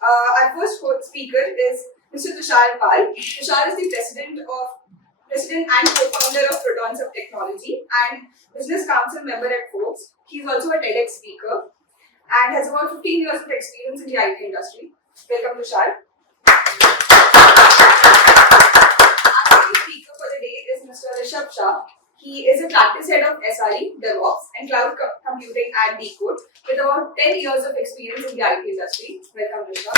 Our first speaker is Mr. Tushar Pal. Tushar is the president and co-founder of Protonshub Technology and business council member at Forbes. He is also a TEDx speaker and has about 15 years of experience in the IT industry. Welcome, Tushar. Our second speaker for the day is Mr. Rishabh Shah. He is a practice head of SRE, DevOps, and cloud computing at Deqode with about 10 years of experience in the IT industry. Welcome, Rishabh.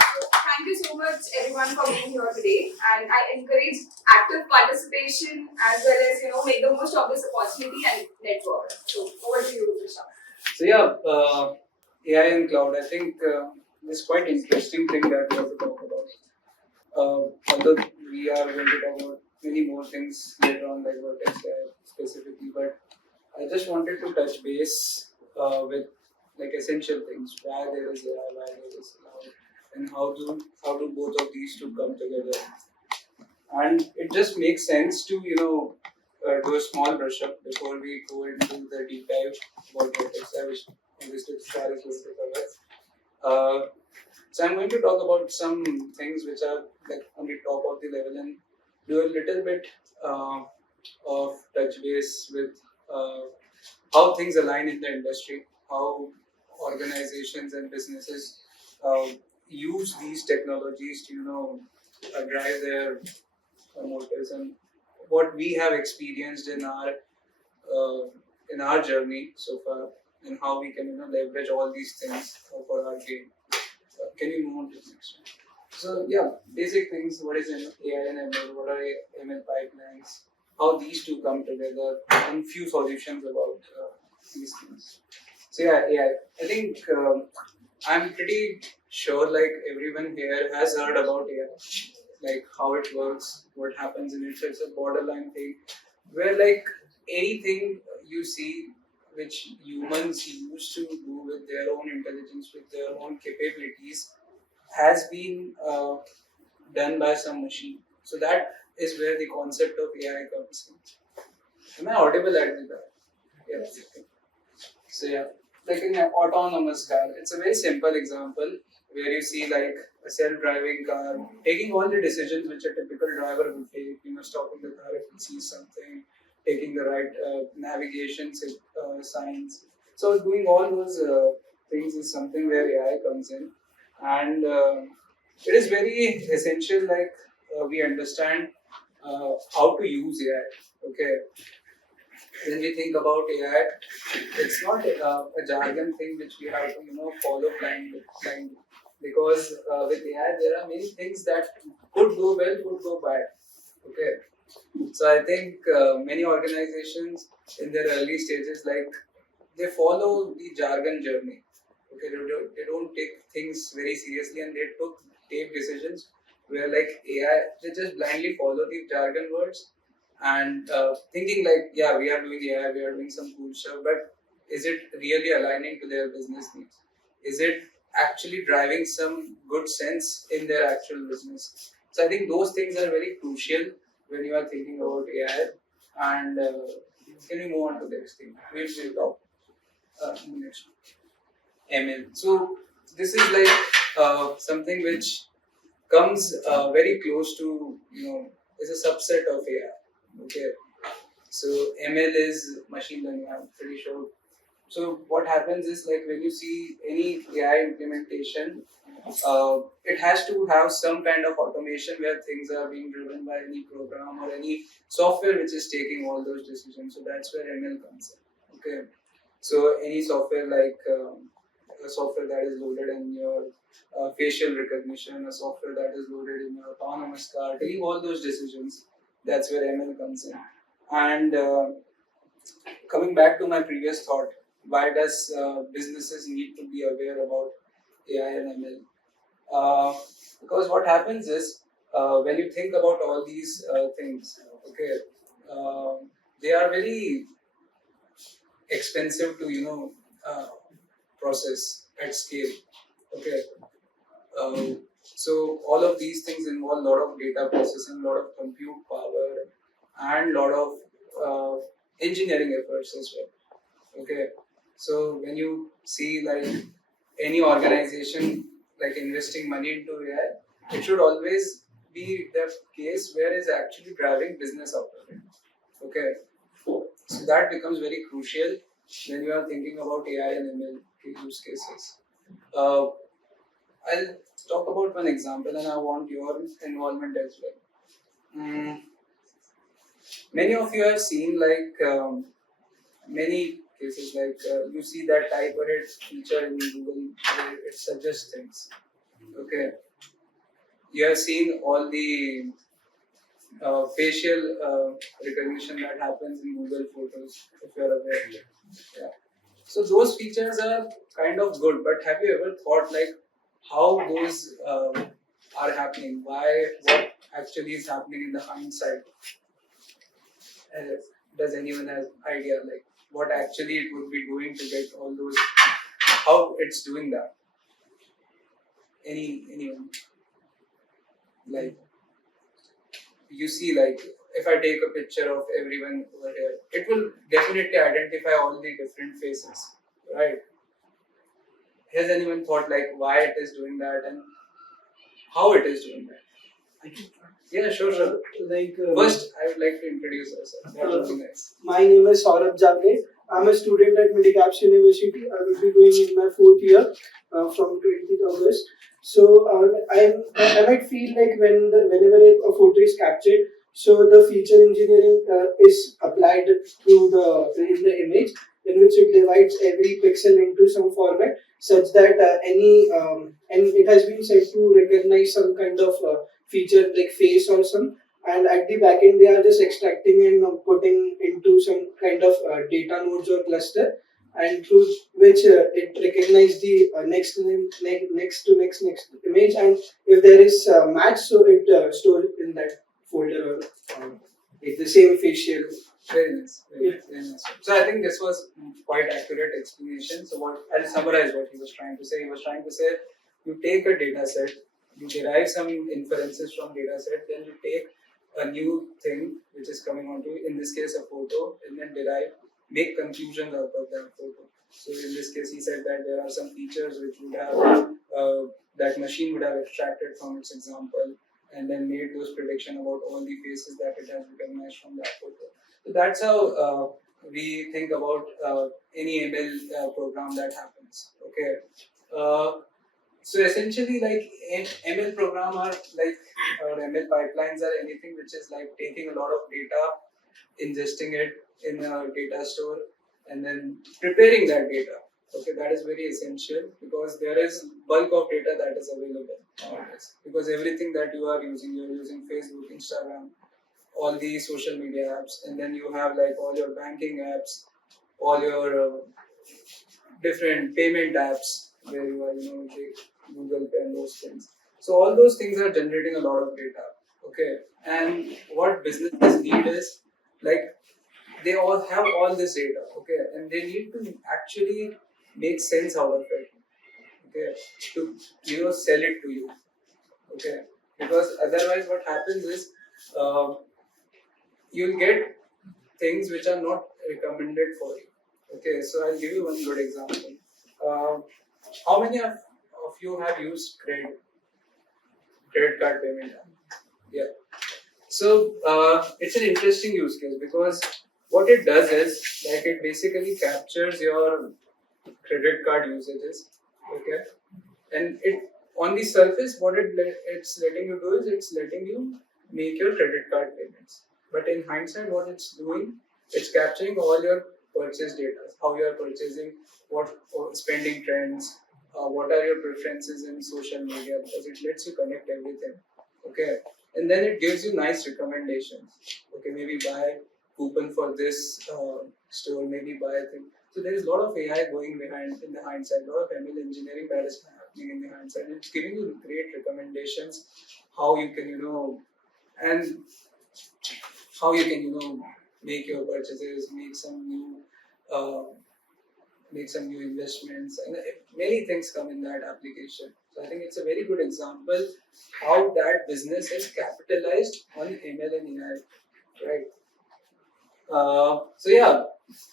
So, thank you so much, everyone, for being here today. And I encourage active participation as well as make the most of this opportunity and network. So, over to you, Rishabh. So AI and cloud. I think this quite interesting thing that we have to talk about. Although we are going to talk about many more things later on, like Vertex specifically, but I just wanted to touch base with like essential things: why there is AI, why there is cloud, and how do both of these two come together. And it just makes sense to do a small brush up before we go into the deep dive about Vertex. I wish obviously Tushar is going to cover. So I'm going to talk about some things which are like on the top of the level and do a little bit of touch base with how things align in the industry, how organizations and businesses use these technologies to drive their motives, and what we have experienced in our journey so far, and how we can leverage all these things for our gain. Can we move on to the next one? So basic things. What is AI and ML? What are ML pipelines? How these two come together, and few solutions about these things. So AI. I think I'm pretty sure like everyone here has heard about AI, like how it works, what happens in it. So it's a borderline thing where like anything you see which humans used to do with their own intelligence, with their own capabilities, has been done by some machine. So that is where the concept of AI comes in. Am I audible at the back? Yes. So like an autonomous car. It's a very simple example where you see like a self-driving car taking all the decisions which a typical driver would take. Stopping the car if he sees something, taking the right navigation signs. So doing all those things is something where AI comes in, and it is very essential. Like we understand how to use AI. Okay, when we think about AI, it's not a jargon thing which we have to follow blindly. Because with AI there are many things that could go well, could go bad. Okay, so I think many organizations in their early stages, like they follow the jargon journey. Okay, they don't take things very seriously, and they take decisions where like AI, they just blindly follow the jargon words and thinking like, yeah, we are doing AI, we are doing some cool stuff, but is it really aligning to their business needs? Is it actually driving some good sense in their actual business? So I think those things are very crucial when you are thinking about AI. And can we move on to the next thing? We'll talk next ML. So this is like something which comes very close to is a subset of AI. Okay, so ML is machine learning. I'm pretty sure. So what happens is like when you see any AI implementation, it has to have some kind of automation where things are being driven by any program or any software which is taking all those decisions. So that's where ML comes in. Okay, so any software like a software that is loaded in your facial recognition, a software that is loaded in your autonomous car, taking all those decisions. That's where ML comes in. And coming back to my previous thought, why does businesses need to be aware about AI and ML? Because what happens is when you think about all these things, okay, they are very expensive to process at scale. Okay, so all of these things involve a lot of data processing, a lot of compute power, and a lot of engineering efforts as well. Okay, so when you see like any organization like investing money into AI, it should always be the case where it's actually driving business out of it. Okay, so that becomes very crucial when you are thinking about AI and ML use cases. Uh, I'll talk about one example, and I want your involvement as well. Many of you have seen many cases you see that typewriter feature in Google where it suggests things. Okay, you have seen all the facial recognition that happens in Google Photos, if you're aware. Yeah. So those features are kind of good, but have you ever thought how those are happening? Why? What actually is happening in the hindsight? Does anyone have idea what actually it would be doing to get all those? How it's doing that? Anyone you see if I take a picture of everyone over here, it will definitely identify all the different faces, right? Has anyone thought why it is doing that and how it is doing that? Yeah, sure. First, I would like to introduce myself. That would be nice. My name is Saurabh Jagre. I'm a student at Meetup University. I will be going in my 4th year from 20th August. So I might feel like whenever a photo is captured, so the feature engineering is applied in the image, in which it divides every pixel into some format such that and it has been said to recognize some kind of feature like face or some, and at the backend they are just extracting and putting into some kind of data nodes or cluster, and through which it recognizes the next image, and if there is a match, so it stores in that folder or like the same facial. Very nice. Very nice. So I think this was quite accurate explanation. So I'll summarize what he was trying to say. He was trying to say you take a data set, you derive some inferences from data set, then you take a new thing which is coming onto, in this case a photo, and then make conclusions out of that photo. So in this case he said that there are some features which would have that machine would have extracted from its example and then made those prediction about all the faces that it has recognized from that photo. So that's how we think about any ML program that happens. Okay. So essentially, ML program are or ML pipelines are anything which is taking a lot of data, ingesting it in a data store, and then preparing that data. Okay, that is very essential because there is bulk of data that is available nowadays. Because everything that you are using, Facebook, Instagram, all the social media apps, and then you have all your banking apps, all your different payment apps where you are, Google Pay and those things. So all those things are generating a lot of data. Okay, and what businesses need is they all have all this data. Okay, and they need to actually make sense out of it. Okay, to sell it to you. Okay, because otherwise what happens is you'll get things which are not recommended for you. Okay, so I'll give you one good example. How many of you have used credit card payment app? Yeah. So it's an interesting use case because what it does is it basically captures your credit card usages. Okay, and it on the surface what it's letting you do is it's letting you make your credit card payments. But in hindsight, what it's doing, it's capturing all your purchase data, how you are purchasing, what spending trends, what are your preferences in social media, because it lets you connect everything. Okay, and then it gives you nice recommendations. Okay, maybe buy coupon for this store, maybe buy a thing. So there is a lot of AI going behind in the hindsight, a lot of ML engineering that is happening in the hindsight. It's giving you great recommendations how you can, and how you can, make your purchases, uh, make some new investments, and many things come in that application. So I think it's a very good example how that business is capitalized on ML and AI, right? So yeah,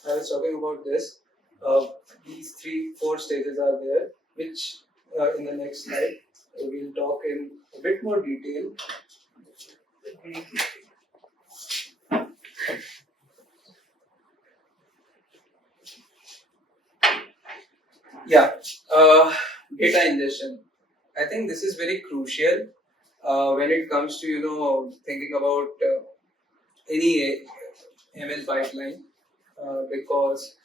I was talking about this. These 3-4 stages are there which in the next slide we'll talk in a bit more detail. Yeah, data ingestion. I think this is very crucial when it comes to thinking about any ML pipeline because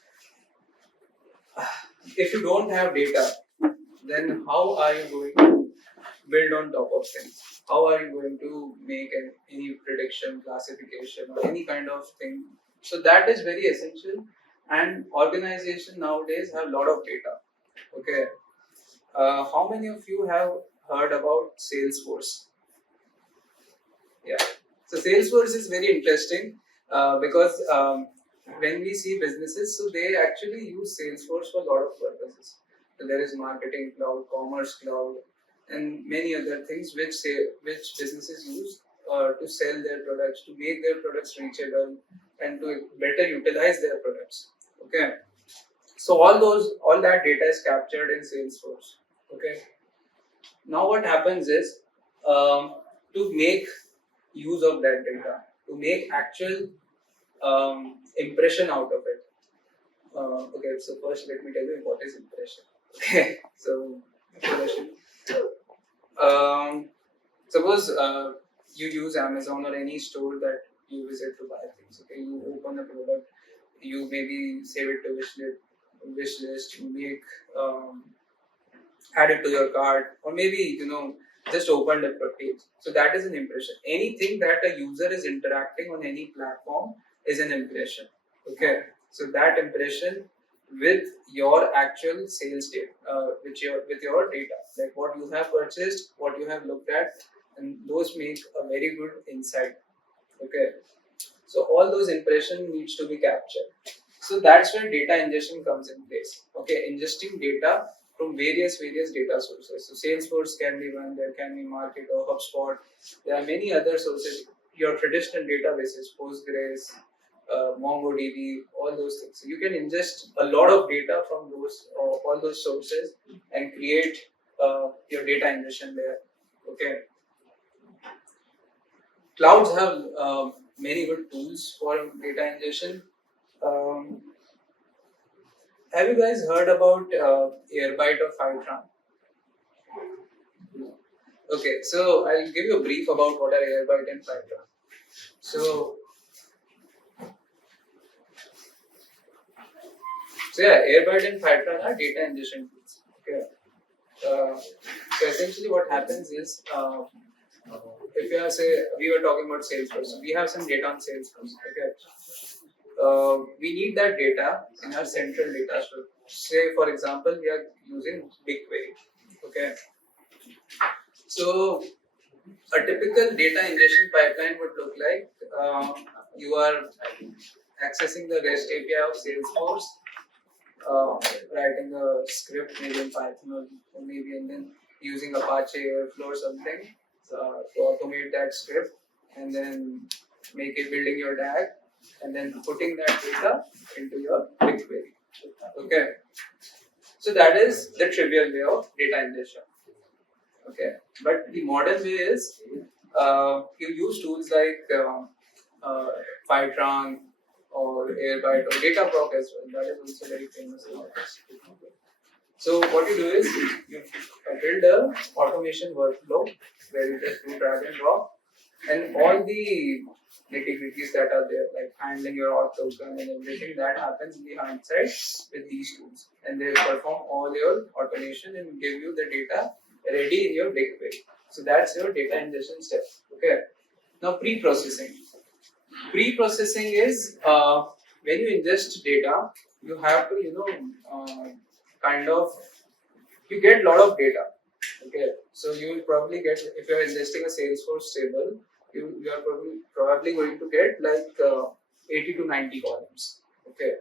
if you don't have data, then how are you going to build on top of things? How are you going to make any prediction, classification, or any kind of thing? So that is very essential. And organization nowadays have a lot of data. Okay, how many of you have heard about Salesforce? Yeah. So Salesforce is very interesting because when we see businesses, so they actually use Salesforce for a lot of purposes. So there is marketing cloud, commerce cloud, and many other things which businesses use to sell their products, to make their products reachable, and to better utilize their products. Okay. So all that data is captured in Salesforce. Okay. Now what happens is to make use of that data, to make actual impression out of it. Okay, so first let me tell you what is impression. Okay, so impression. Suppose you use Amazon or any store that you visit to buy things. Okay, you open a product, you maybe save it to wish list, you make add it to your cart, or maybe just open the page. So that is an impression. Anything that a user is interacting on any platform is an impression. Okay, so that impression with your actual sales data, with your data, like what you have purchased, what you have looked at, and those make a very good insight. Okay, so all those impression needs to be captured. So that's where data ingestion comes in place. Okay, ingesting data from various data sources. So Salesforce can be one, there can be Market or HubSpot. There are many other sources. Your traditional databases, Postgres, MongoDB, all those things. So you can ingest a lot of data from those all those sources and create your data ingestion there. Okay. Clouds have many good tools for data ingestion. Have you guys heard about Airbyte or Fivetran? Okay, so I'll give you a brief about what are Airbyte and Fivetran. So yeah, Airbyte and Fivetran are data ingestion tools. Okay. So essentially, what happens is, if you are we were talking about Salesforce, so we have some data on Salesforce. Okay. We need that data in our central data store. Say, for example, we are using BigQuery. Okay. So a typical data ingestion pipeline would look like you are accessing the REST API of Salesforce, writing a script maybe in Python or maybe, and then using Apache Airflow or something to automate that script, and then building your DAG, and then putting that data into your BigQuery. Okay, so that is the trivial way of data ingestion. Okay, but the modern way is you use tools like Fivetran or Airbyte or Dataproc as well. That is also very famous nowadays. So what you do is you build a automation workflow where you just do drag and drop, and all the nitty-gritties that are there, like handling your auth token and everything, that happens in the hindsight with these tools, and they perform all your automation and give you the data ready in your BigQuery. So that's your data ingestion step. Okay. Now pre-processing. Pre-processing is when you ingest data, you have to you get a lot of data. Okay. So you will probably get, if you are ingesting a Salesforce table, you are probably going to get like 80 to 90 columns. Okay.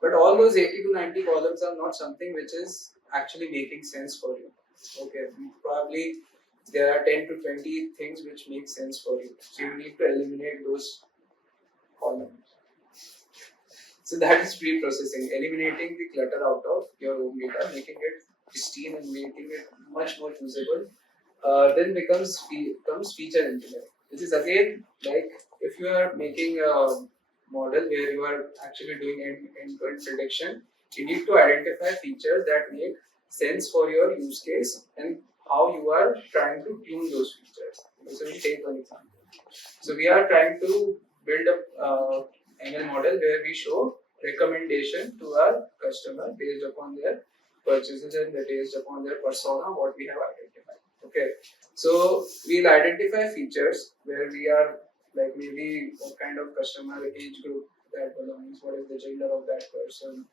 But all those 80 to 90 columns are not something which is actually making sense for you. Okay, probably there are 10 to 20 things which make sense for you. So you need to eliminate those columns. So that is pre-processing, eliminating the clutter out of your own data, making it pristine and making it much more usable, then comes feature engineering, which is again like if you are making a model where you are actually doing end-to-end prediction, you need to identify features that make sense for your use case and how you are trying to tune those features. So we take one example. So we are trying to build a ML model where we show recommendation to our customer based upon their purchases and based upon their persona, what we have identified. Okay, so we'll identify features where we are like maybe what kind of customer age group that belongs, what is the gender of that person,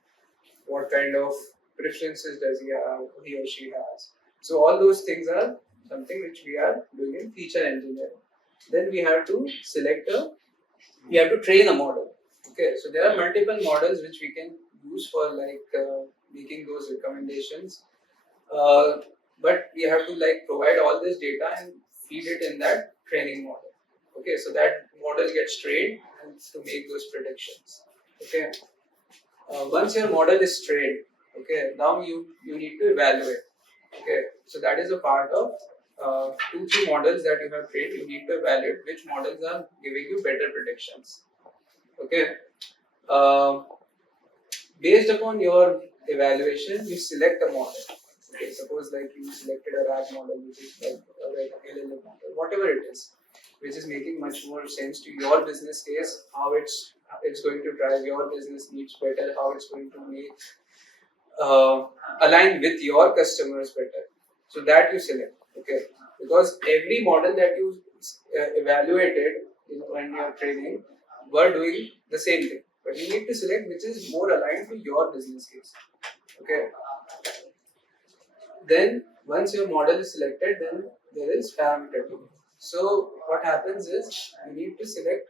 what kind of preferences does he or she has. So all those things are something which we are doing in feature engineering. Then we have to we have to train a model. Okay, so there are multiple models which we can use for making those recommendations. But we have to like provide all this data and feed it in that training model. Okay, so that model gets trained and to make those predictions. Okay, once your model is trained, okay, now you need to evaluate. Okay, so that is a part of 2-3 models that you have trained. You need to evaluate which models are giving you better predictions. Okay, uh, based upon your evaluation, you select a model. Okay, suppose like you selected a RAG model, which is like a LLM model, whatever it is, which is making much more sense to your business case, how it's going to drive your business needs better, how it's going to make align with your customers better. So that you select, okay? Because every model that you evaluated when you are training were doing the same thing, but you need to select which is more aligned to your business case, okay? Then once your model is selected, then there is parameter tuning. So what happens is you need to select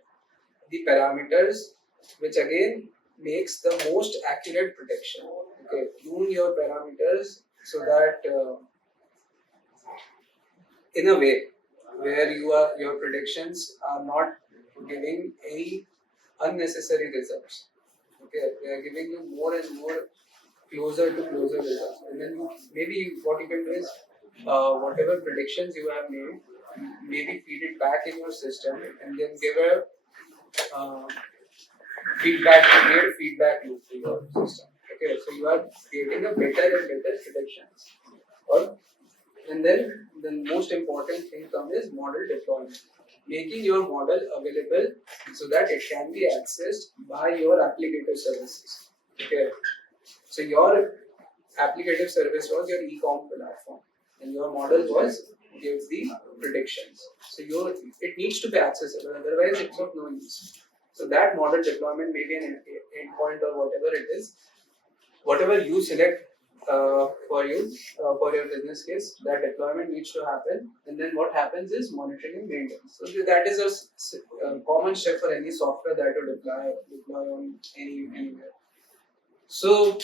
the parameters which again makes the most accurate prediction. Okay, tune your parameters so that in a way where your predictions are not giving any unnecessary results. Okay, they are giving you more and more closer results, and then maybe what you can do is whatever predictions you have made, maybe feed it back in your system and then give a uh, create a feedback loop to your system. Okay, so you are creating a better and better predictions. Or and then the most important thing comes is model deployment. Making your model available so that it can be accessed by your applicative services. Okay, so your applicative service was your e-com platform, and your model gives the predictions. So it needs to be accessible, otherwise it's of no use. So that model deployment may be an endpoint or whatever it is, whatever you select for your business case, that deployment needs to happen. And then what happens is monitoring and maintenance. So that is a common step for any software that you deploy on anywhere. So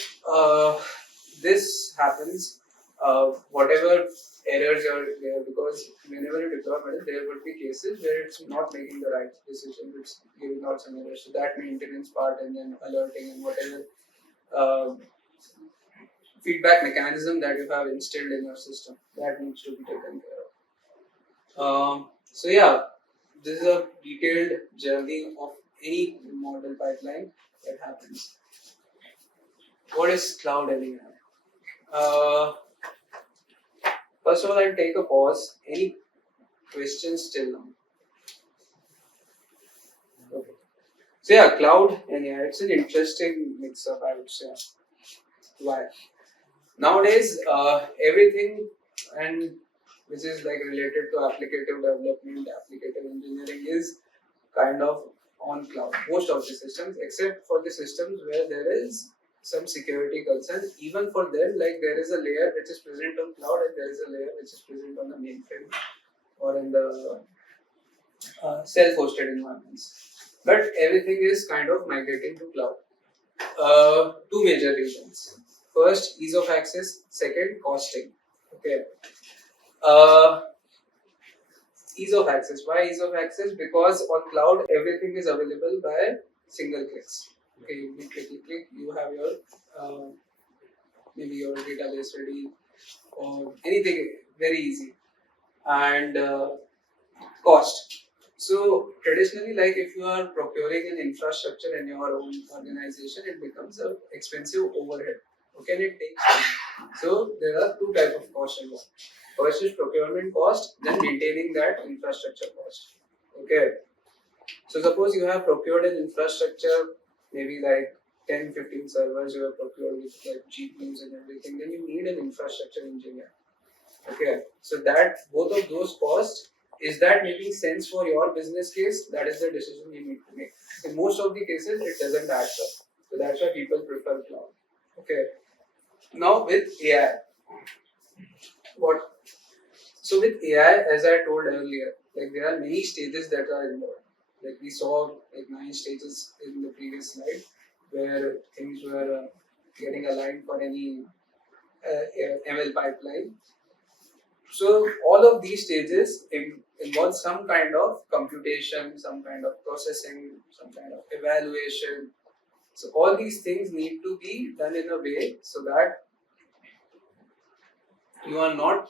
this happens whatever errors are there, because whenever you deploy model, there would be cases where it's not making the right decision, it's giving out some errors. So that maintenance part and then alerting and whatever feedback mechanism that you have instilled in your system, that needs to be taken care of. So yeah, this is a detailed journey of any model pipeline that happens. What is cloud anyway? First of all, I'll take a pause. Any questions till now? Okay. So yeah, cloud and AI, it's an interesting mix-up, I would say. Why? Nowadays, everything and which is like related to applicative development, applicative engineering is kind of on cloud. Most of the systems, except for the systems where there is some security concern, even for them, like there is a layer which is present on cloud and there is a layer which is present on the mainframe or in the self-hosted environments. But everything is kind of migrating to cloud. Two major reasons. First, ease of access. Second, costing. Okay. Ease of access. Why ease of access? Because on cloud, everything is available by single clicks. Okay, you click, you have your maybe your database ready, or anything, very easy. And cost. So traditionally, like if you are procuring an infrastructure in your own organization, it becomes an expensive overhead. Okay, and it takes time. So there are two types of cost involved. First is procurement cost, then maintaining that infrastructure cost. Okay. So suppose you have procured an infrastructure, maybe like 10, 15 servers you have procured with like GPUs and everything, then you need an infrastructure engineer. Okay, so that both of those costs, is that making sense for your business case? That is the decision you need to make. In most of the cases, it doesn't add up. So that's why people prefer cloud. Okay. Now with AI, what? So with AI, as I told earlier, like there are many stages that are involved. Like we saw like 9 stages in the previous slide, where things were getting aligned for any ML pipeline. So all of these stages involve some kind of computation, some kind of processing, some kind of evaluation. So all these things need to be done in a way so that you are not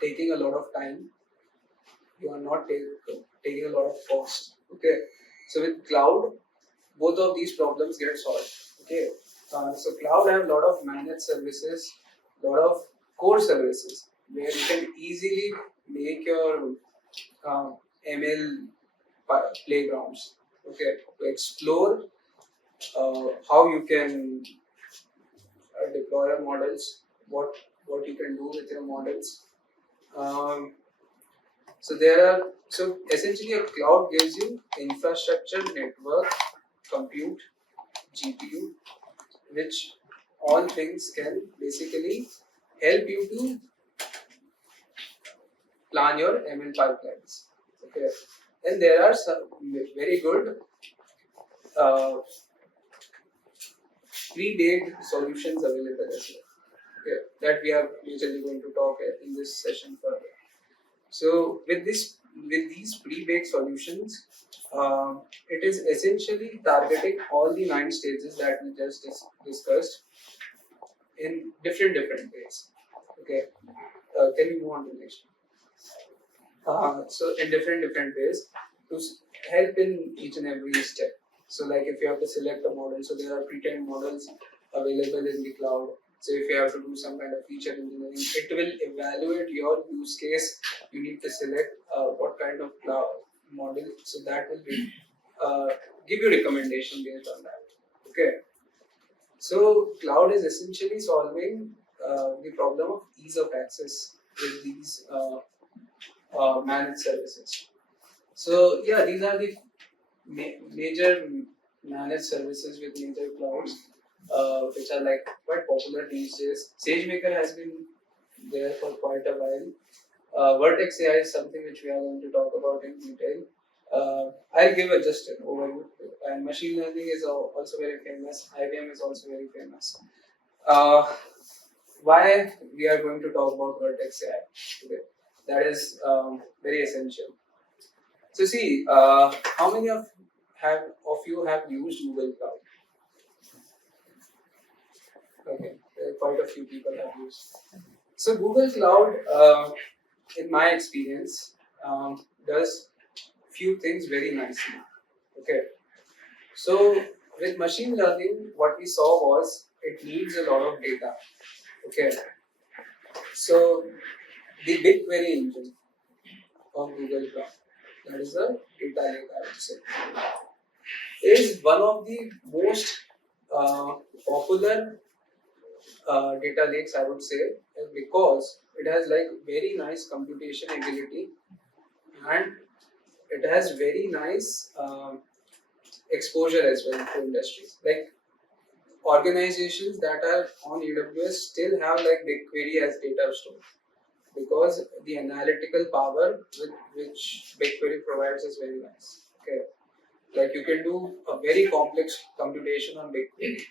taking a lot of time, you are not taking a lot of cost. Okay. So with cloud, both of these problems get solved. Okay. So cloud have a lot of managed services, lot of core services where you can easily make your ML playgrounds. Okay, to explore how you can deploy your models, what you can do with your models. Um, so essentially a cloud gives you infrastructure, network, compute, GPU, which all things can basically help you to plan your ML pipelines. Okay, and there are some very good uh, pre-baked solutions available as well. Okay, that we are usually going to talk in this session further. So with these pre-baked solutions, it is essentially targeting all the 9 stages that we just discussed in different ways. Okay, can we move on to the next one? So in different ways to help in each and every step. So like if you have to select a model, so there are pre-trained models available in the cloud. So if you have to do some kind of feature engineering, it will evaluate your use case. You need to select what kind of cloud model. So that will uh, give you recommendation based on that. Okay. So cloud is essentially solving the problem of ease of access with these managed services. So yeah, these are the major managed services with major clouds, which are like quite popular these days. SageMaker has been there for quite a while. Vertex AI is something which we are going to talk about in detail. I'll give just an overview. And machine learning is also very famous. IBM is also very famous. Uh, why we are going to talk about Vertex AI today? That is very essential. So see, how many of you have used Google Cloud? Okay, quite a few people have used. So Google Cloud, in my experience, does few things very nicely. Okay, so with machine learning, what we saw was it needs a lot of data. Okay, so the BigQuery engine of Google Cloud, that is a data lake, I would say, is one of the most popular data lakes, I would say, because it has like very nice computation ability and it has very nice exposure as well to industries. Like organizations that are on AWS still have like BigQuery as data store because the analytical power with which BigQuery provides is very nice. Okay, like you can do a very complex computation on BigQuery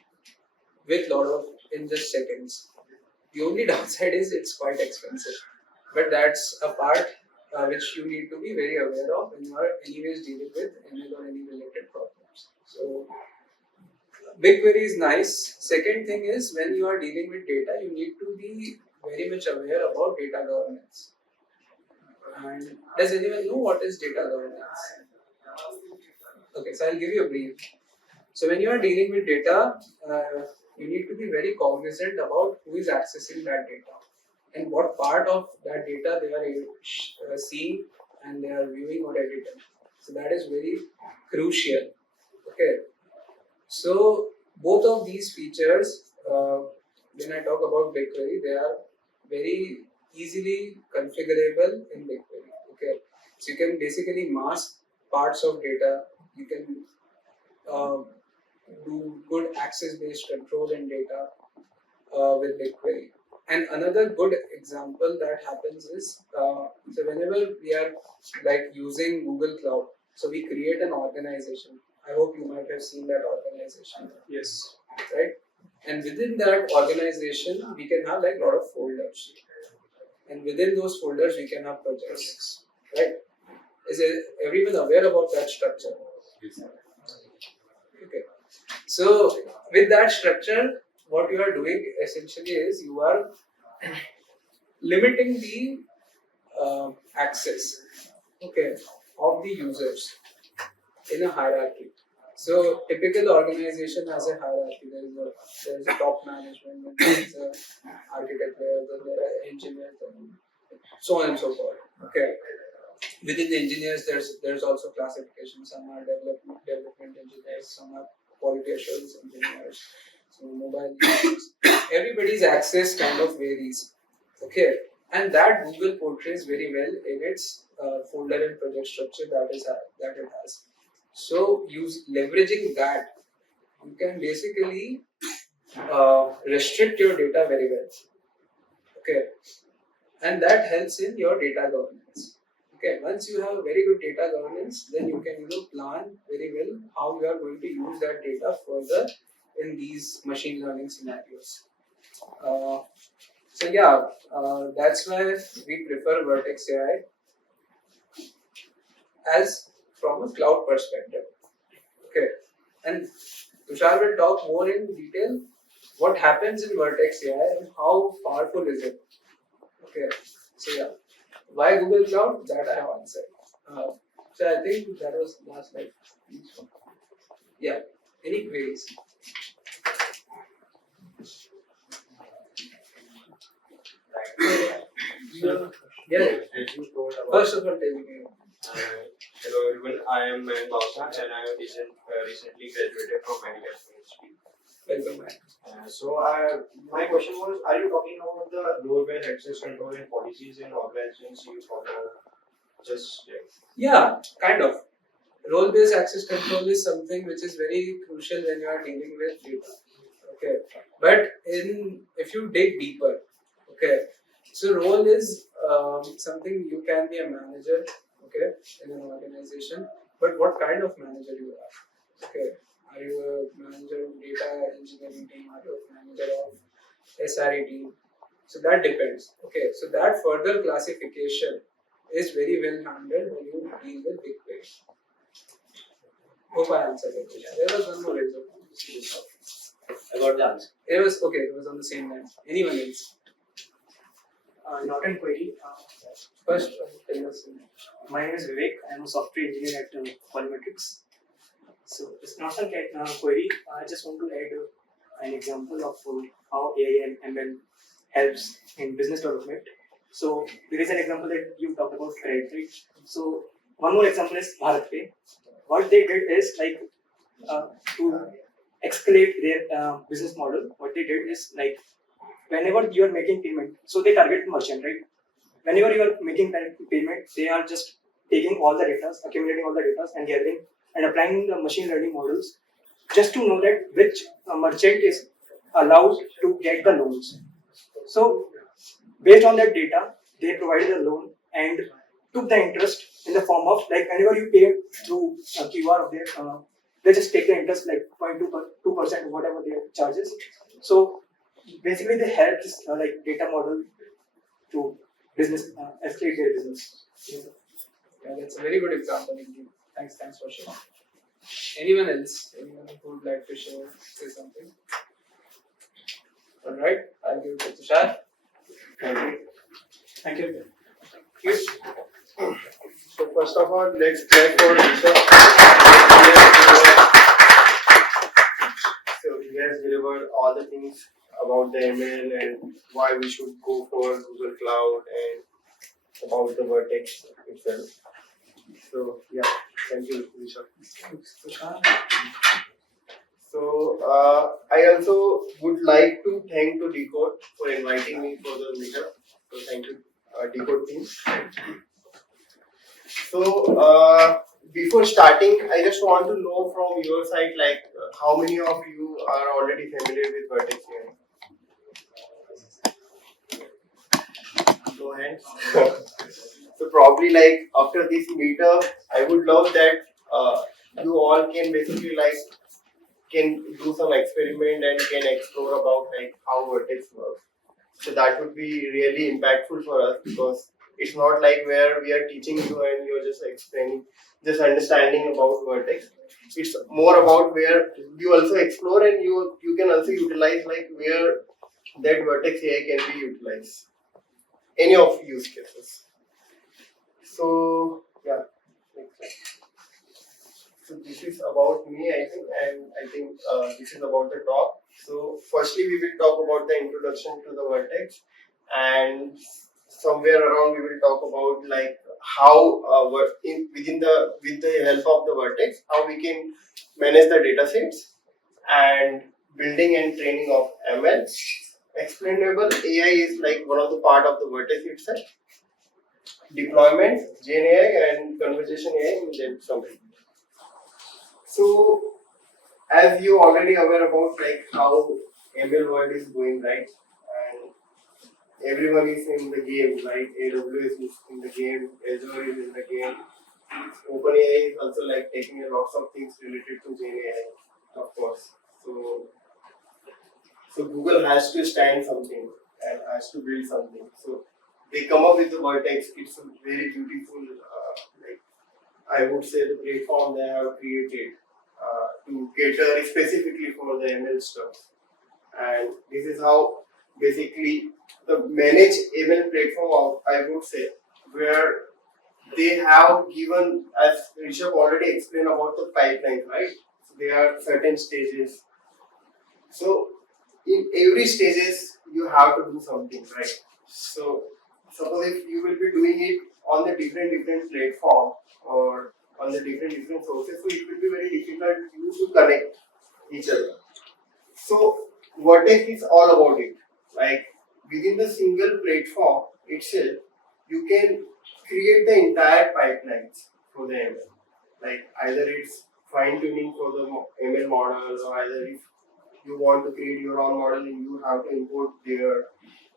with lot of in just seconds. The only downside is it's quite expensive, but that's a part which you need to be very aware of when you are anyways dealing with ML or any related problems. So BigQuery is nice. Second thing is when you are dealing with data, you need to be very much aware about data governance. And does anyone know what is data governance? Okay, so I'll give you a brief. So when you are dealing with data, you need to be very cognizant about who is accessing that data and what part of that data they are seeing and they are viewing or editing. So that is very crucial. Okay. So both of these features, when I talk about BigQuery, they are very easily configurable in BigQuery. Okay, so you can basically mask parts of data. You can do good access-based control in data with BigQuery. And another good example that happens is so whenever we are like using Google Cloud, so we create an organization. I hope you might have seen that organization. Yes. Right? And within that organization, we can have like a lot of folders. And within those folders, we can have projects. Right? Is everyone aware about that structure? Okay. So with that structure, what you are doing essentially is you are limiting the access, okay, of the users in a hierarchy. So typical organization has a hierarchy. There is a top management, then there is a architect layer, then there are engineers, and so on and so forth. Okay. Within the engineers, there's also classification. Some are development engineers, some are quality assurance engineers, some mobile engineers. Everybody's access kind of varies. Okay, and that Google portrays very well in its folder and project structure that it has. So, leveraging that, you can basically restrict your data very well. Okay, and that helps in your data governance. Okay, once you have very good data governance, then you can plan very well how you are going to use that data further in these machine learning scenarios. So yeah, that's why we prefer Vertex AI as from a cloud perspective. Okay, and Tushar will talk more in detail what happens in Vertex AI and how powerful is it. Okay, so yeah, why Google Cloud? That I have answered. So I think that was last slide. Yeah, any queries? So, Yeah. as you told about, First of all, tell me. hello everyone, I am Mayan Bausa and I have recently graduated from Medical University. Welcome back. My question was, are you talking about the role-based access control and policies in organizations you follow? Just Yeah, kind of. Role-based access control is something which is very crucial when you are dealing with data. Okay, but if you dig deeper, okay, so role is something you can be a manager, okay, in an organization. But what kind of manager you are? Okay, are you a manager of data engineering team? Are you a manager of SRE team? So that depends. Okay, so that further classification is very well handled when you deal with BigQuery. Hope I answered the question. There was one more result. I got the answer. It was okay. It was on the same line. Anyone else? Not an query. First, tell us. My name is Vivek. I am a software engineer at Polymetrics. So it's not a query. I just want to add an example of how AI and ML helps in business development. So there is an example that you talked about credit, right? So one more example is Bharat Pay. What they did is like to escalate their business model. What they did is like whenever you are making payment, so they target merchant, right? Whenever you are making payment, they are just taking all the data, accumulating all the data and gathering and applying the machine learning models just to know that which merchant is allowed to get the loans. So based on that data, they provided a loan and took the interest in the form of like whenever you pay through QR of their, they just take the interest like 0.2% or whatever their charges. So basically they help this like data model to business escalate their business. Yeah, that's a very good example indeed. Thanks for sharing. Anyone else? Anyone who would like to share, say something? Alright, I'll give it to Tushar. Thank you. Yes. So first of all, let's clap for Rishabh. So he has delivered all the things about the ML and why we should go for Google Cloud and about the Vertex itself. So yeah, thank you, Rishabh. Tushar. So I also would like to thank to Deqode for inviting me for the meetup. So thank you, Deqode team. So before starting, I just want to know from your side, like how many of you are already familiar with Vertex AI? No hands. So probably like after this meetup, I would love that you all can basically like can do some experiment and can explore about like how Vertex works. So that would be really impactful for us because it's not like where we are teaching you and you're just explaining, just understanding about Vertex. It's more about where you also explore and you can also utilize like where that Vertex AI can be utilized. Any of use cases. So yeah. So this is about me, I think, and I think this is about the talk. So firstly, we will talk about the introduction to the Vertex, and somewhere around we will talk about like how with the help of the Vertex, how we can manage the data sets and building and training of ML. Explainable AI is like one of the part of the Vertex itself. Deployment, Gen AI, and conversation AI, and then something. So, as you already aware about like how ML world is going, right? And everyone is in the game, right? AWS is in the game, Azure is in the game. OpenAI is also like taking a lots of things related to Gen AI, of course. So Google has to stand something and has to build something. So they come up with the Vertex. It's a very beautiful, like I would say, the platform they have created to cater specifically for the ML stuff. And this is how basically the managed ML platform, I would say, where they have given, as Rishabh already explained about the pipeline, right? So there are certain stages. So in every stages you have to do something, right? So suppose if you will be doing it on the different platform or on the different sources, so it will be very difficult for you to connect each other. So Vertex is all about it. Like within the single platform itself, you can create the entire pipelines for the ML. Like either it's fine tuning for the ML models, or either if you want to create your own model and you have to import their,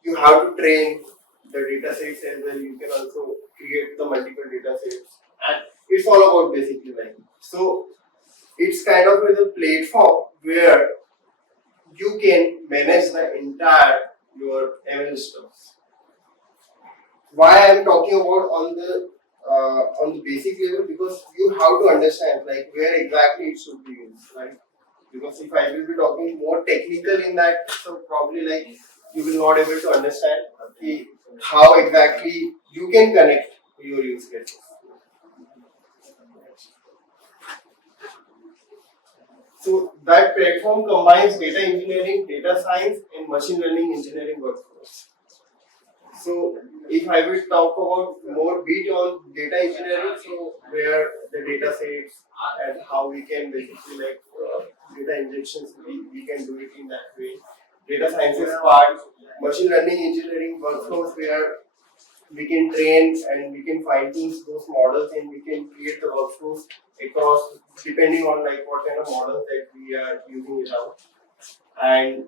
you have to train the data sets as well. You can also create the multiple data sets, and it's all about basically like so. It's kind of with a platform where you can manage the entire your ML stuff. Why I am talking about on the basic level, because you have to understand like where exactly it should be used, right? Because if I will be talking more technical in that, so probably like you will not able to understand how exactly you can connect your use cases. So that platform combines data engineering, data science, and machine learning engineering workflows. So if I will talk about more bit on data engineering, so where the data sets and how we can basically like data injections, we can do it in that way. Data sciences part, machine learning engineering workflows where we can train and we can fine tune those models and we can create the workflows across depending on like what kind of models that we are using it out. And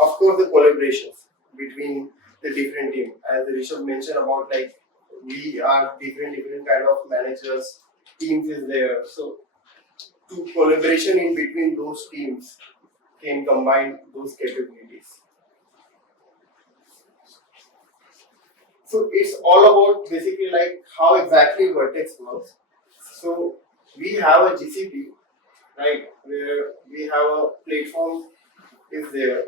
of course the collaborations between the different team. As Rishabh mentioned about like we are different kind of managers, teams is there. So to collaboration in between those teams can combine those capabilities. So it's all about basically like how exactly Vertex works. So we have a GCP right? Where we have a platform is there.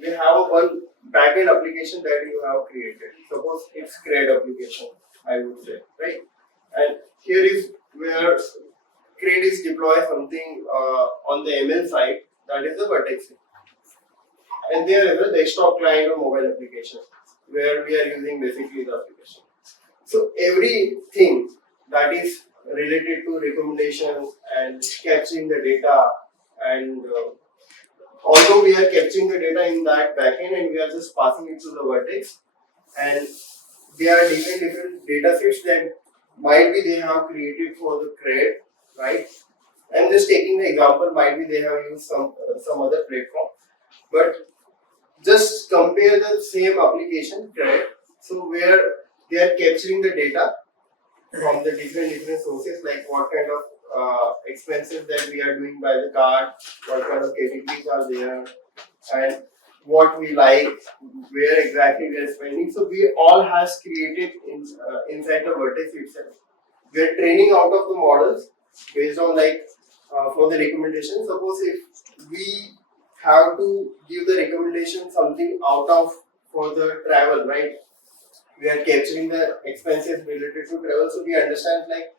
We have a one backend application that you have created. Suppose it's CRED application, I would say, right? And here is where CRED is deploy something on the ML side, that is the Vertex. And there is a desktop client or mobile application where we are using basically the application. So everything that is related to recommendations and capturing the data, and although we are capturing the data in that backend and we are just passing it to the Vertex, and there are different data sets that might be they have created for the CRED, right? I'm just taking the example, might be they have used some other platform, but just compare the same application, CRED. So where they are capturing the data from the different sources, like what kind of expenses that we are doing by the card, what kind of categories are there, and what we like, where exactly we are spending. So we all has created inside the Vertex itself. We are training out of the models based on like for the recommendation. Suppose if we have to give the recommendation something out of for the travel, right? We are capturing the expenses related to travel, so we understand like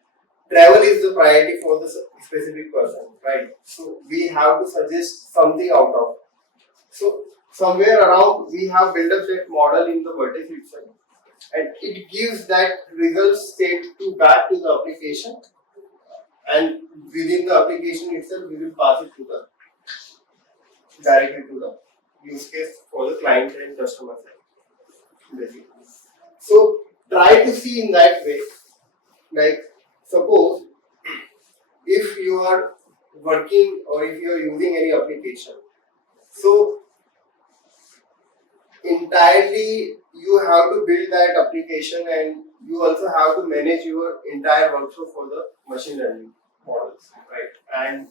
travel is the priority for the specific person, right? So we have to suggest something out of. So somewhere around we have built up that model in the Vertex itself, and it gives that result state to back to the application, and within the application itself we will pass it to the directly to the use case for the client and customer side, basically. So try to see in that way, like suppose if you are working or if you are using any application, so entirely you have to build that application and you also have to manage your entire workflow for the machine learning models, right? And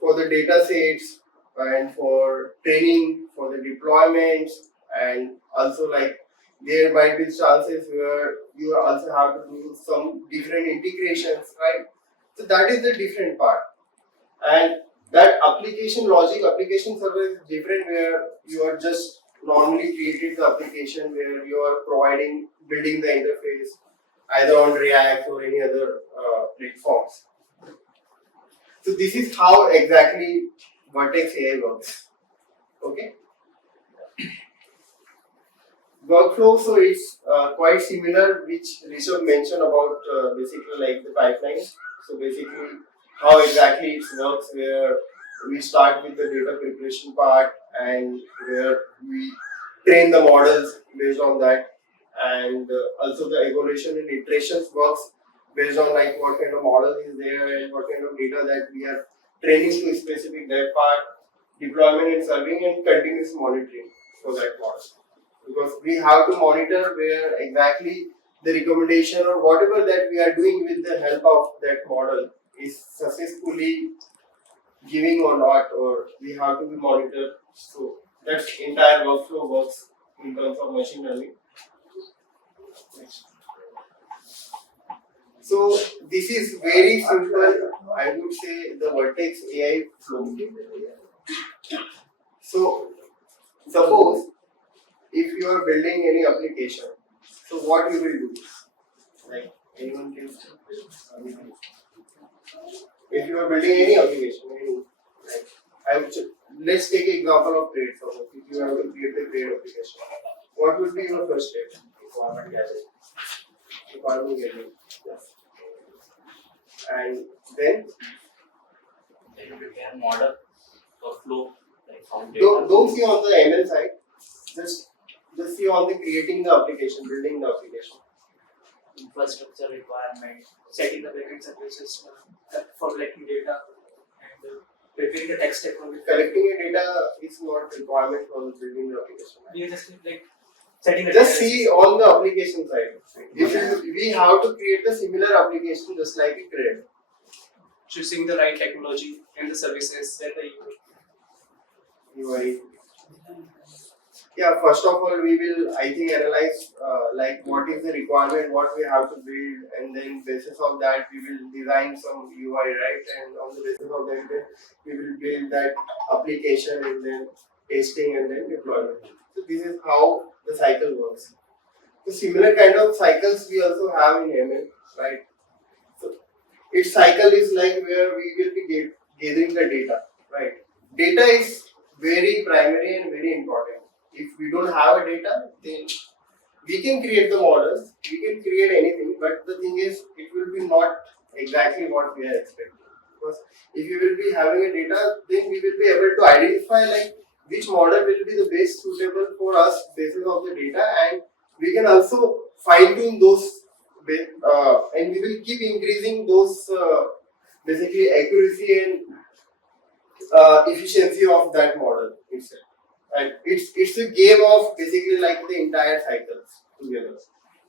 for the data sets and for training, for the deployments, and also like there might be chances where you also have to do some different integrations, right? So that is the different part. And that application logic, application server is different, where you are just normally created the application where you are building the interface either on React or any other platforms. So this is how exactly Vertex AI works. Okay. Workflow, so it's quite similar, which Rishabh mentioned about basically like the pipeline. So basically, how exactly it works, where we start with the data preparation part and where we train the models based on that, and also the evaluation and iterations works based on like what kind of model is there and what kind of data that we are training to specific that part, deployment and serving, and continuous monitoring for that model. Because we have to monitor where exactly the recommendation or whatever that we are doing with the help of that model is successfully giving or not, or we have to be monitored. So that entire workflow works in terms of machine learning. So this is very simple, I would say, the Vertex AI flow. So suppose if you are building any application, so what you will do? Like anyone can. If you are building any application, like let's take an example of trade. So if you have to create a trade application, what would be your first step? Requirement gathering. Yes. And then Then you prepare model or flow like from data. don't see on the ML side. Just see on the creating the application, building the application. Infrastructure requirement, setting the backend services for collecting data, and preparing the text technology. Collecting a data is not requirement for building the application. We just like setting the Just data. see on the application side. If we have to create a similar application just like a CRED. Choosing the right technology and the services that the UI. Yeah, first of all, we will, I think, analyze like what is the requirement, what we have to build, and then basis of that we will design some UI, right? And on the basis of that, then we will build that application and then testing and then deployment. So this is how the cycle works. So similar kind of cycles we also have in ML, right? So its cycle is like where we will be gathering the data, right? Data is very primary and very important. If we don't have a data, then we can create the models, we can create anything, but the thing is, it will be not exactly what we are expecting. Because if you will be having a data, then we will be able to identify like which model will be the best suitable for us basis of the data, and we can also fine tune those, and we will keep increasing those basically accuracy and efficiency of that model itself. And it's a game of basically like the entire cycles together.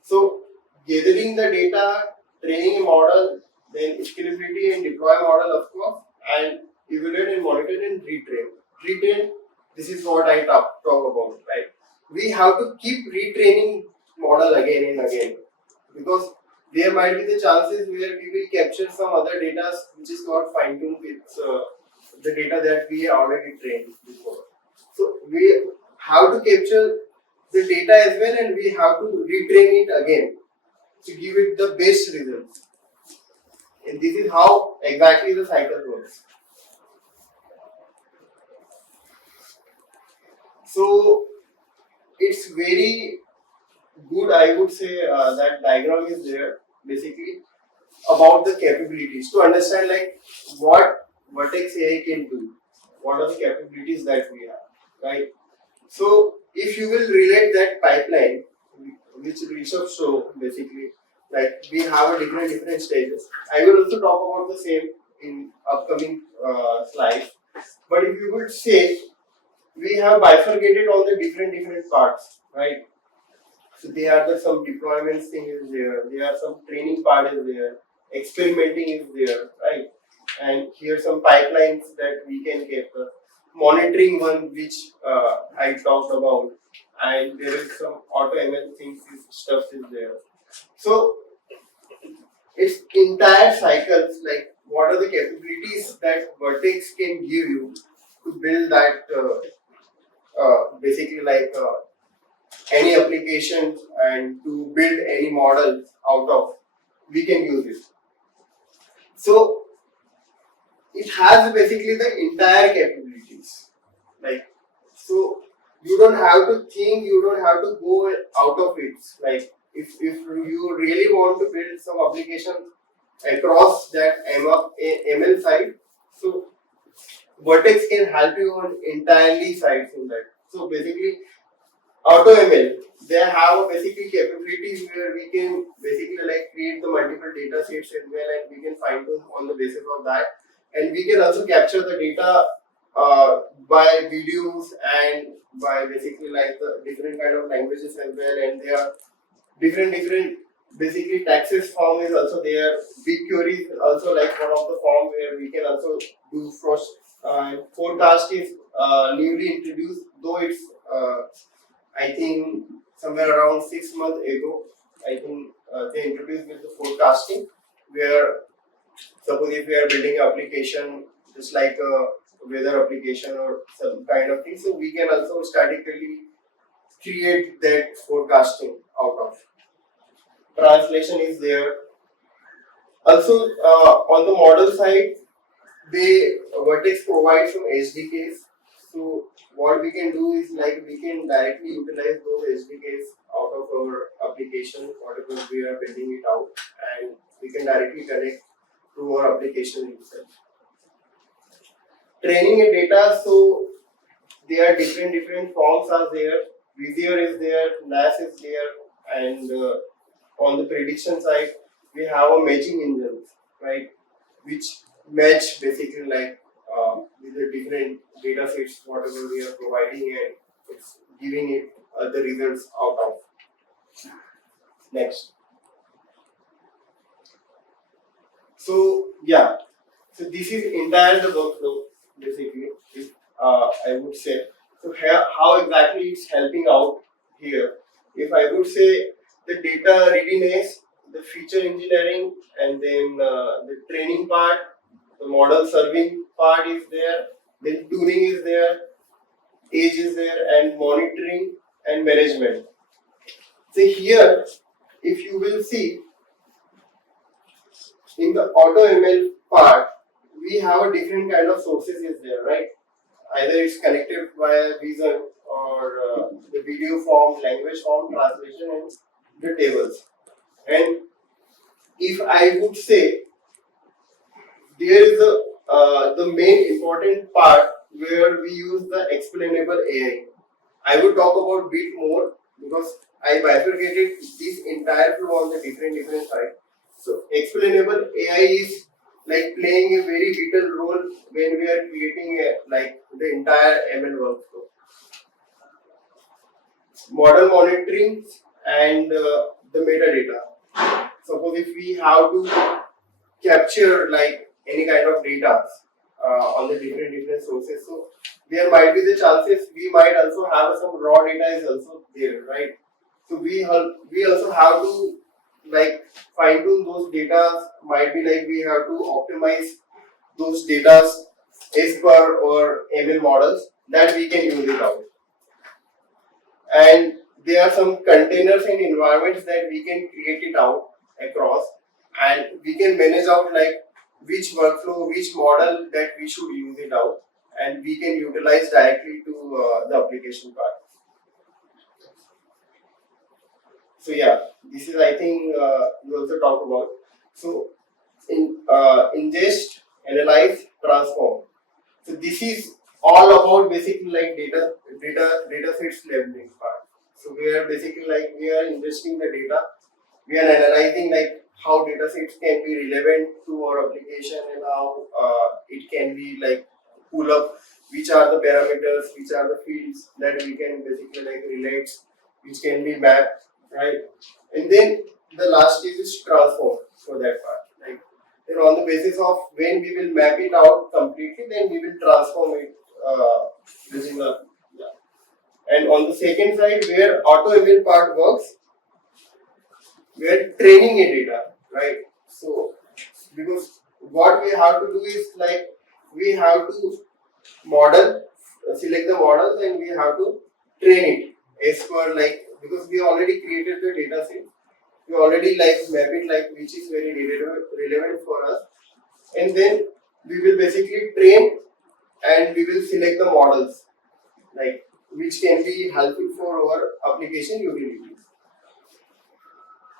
So gathering the data, training a model, then scalability and deploy model of course, and evaluate and monitor and retrain. Retrain, this is what I talk about, right? We have to keep retraining model again and again because there might be the chances where we will capture some other data which is not fine tuned with the data that we already trained before. So we have to capture the data as well, and we have to retrain it again to give it the best results. And this is how exactly the cycle works. So it's very good, I would say, that diagram is there basically about the capabilities to understand like what Vertex AI can do, what are the capabilities that we have, right? So if you will relate that pipeline, which Rishabh show basically, like we have a different stages. I will also talk about the same in upcoming slides. But if you would say, we have bifurcated all the different parts, right? So there are some deployments thing is there, there are some training part is there, experimenting is there, right? And here some pipelines that we can capture. Monitoring one which I talked about, and there is some auto ML things stuff is there. So its entire cycles, like what are the capabilities that Vertex can give you to build that basically like any application and to build any model out of, we can use it. So it has basically the entire capabilities. Like, so you don't have to think, you don't have to go out of it. Like if you really want to build some application across that ML side, so Vertex can help you on entirely sides in that. So basically Auto ML, they have basically capabilities where we can basically like create the multiple data sets as well, and we can fine tune on the basis of that, and we can also capture the data by videos and by basically like the different kind of languages as well, and there are different basically taxes form is also there. BigQuery is also like one of the form where we can also do frost. Forecast is newly introduced, though it's I think somewhere around 6 months ago, I think they introduced with the forecasting, where suppose if we are building an application just like a weather application or some kind of thing, so we can also statically create that forecasting out of. Translation is there. Also on the model side, Vertex provides some SDKs. So what we can do is like we can directly utilize those SDKs out of our application, whatever we are building it out, and we can directly connect to our application itself. Training a data, so there are different forms are there. Vizier is there, NAS is there, and on the prediction side, we have a matching engine, right, which match basically like with the different data sets, whatever we are providing, and it's giving it the results out of. Next. So yeah, so this is entire the workflow basically. If, I would say. So how exactly it's helping out here? If I would say the data readiness, the feature engineering, and then the training part, the model serving part is there, then tuning is there, age is there, and monitoring and management. So here, if you will see in the auto ML part, we have a different kind of sources is there, right? Either it's connected via vision or the video form, language form, translation, and the tables. And if I would say there is the main important part where we use the explainable AI. I would talk about bit more because I bifurcated this entire flow on the different side. So explainable AI is like playing a very vital role when we are creating like the entire ML workflow. Model monitoring and the metadata. Suppose if we have to capture like any kind of data on the different sources, so there might be the chances we might also have some raw data is also there, right? So we also have to like fine tune those data. Might be like we have to optimize those data as per or ML models that we can use it out. And there are some containers and environments that we can create it out across, and we can manage out like which workflow, which model that we should use it out, and we can utilize directly to the application part. So yeah, this is I think we also talked about. So in ingest, analyze, transform. So this is all about basically like data sets labeling part. So we are basically like we are ingesting the data, we are analyzing like how data sets can be relevant to our application and how it can be like pull up which are the parameters, which are the fields that we can basically like relate, which can be mapped, right? And then the last stage is transform for that part. Like then on the basis of when we will map it out completely, then we will transform it using the And on the second side, where auto ML part works, we are training a data, right? So because what we have to do is like we have to model, select the models, and we have to train it as per like because we already created the data set. We already like map it like which is very relevant for us, and then we will basically train and we will select the models like which can be helpful for our application utilities.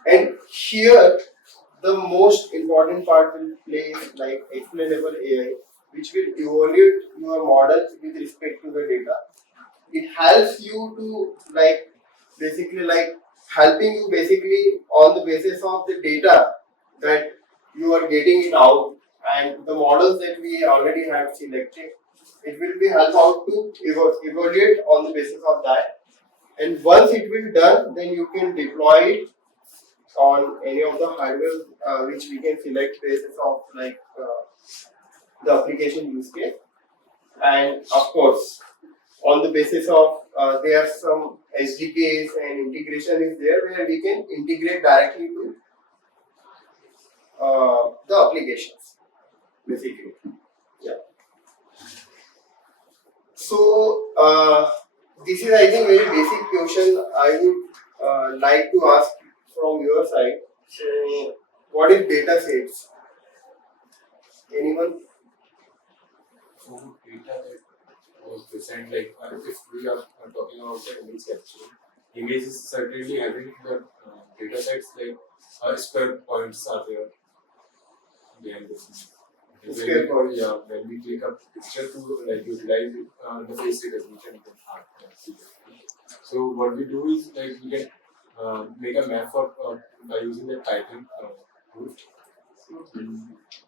And here the most important part will play like explainable AI, which will evaluate your models with respect to the data. It helps you to like basically like helping you basically on the basis of the data that you are getting it out and the models that we already have selected. It will be help out to evaluate on the basis of that. And once it will done, then you can deploy it on any of the hardware which we can select basis of like the application use case. And of course, on the basis of there are some SDKs and integration is there where we can integrate directly to the applications, basically. Yeah. So this is I think very basic question I would like to ask from your side. So what is data sets? Anyone? So data that was present, like if we are talking about the image capture, image is certainly having the data sets like square points are there behind this. Square points. Yeah, when we click up picture to like utilize it, the face recognition can see that. So what we do is like we can make a map for by using the Python tool.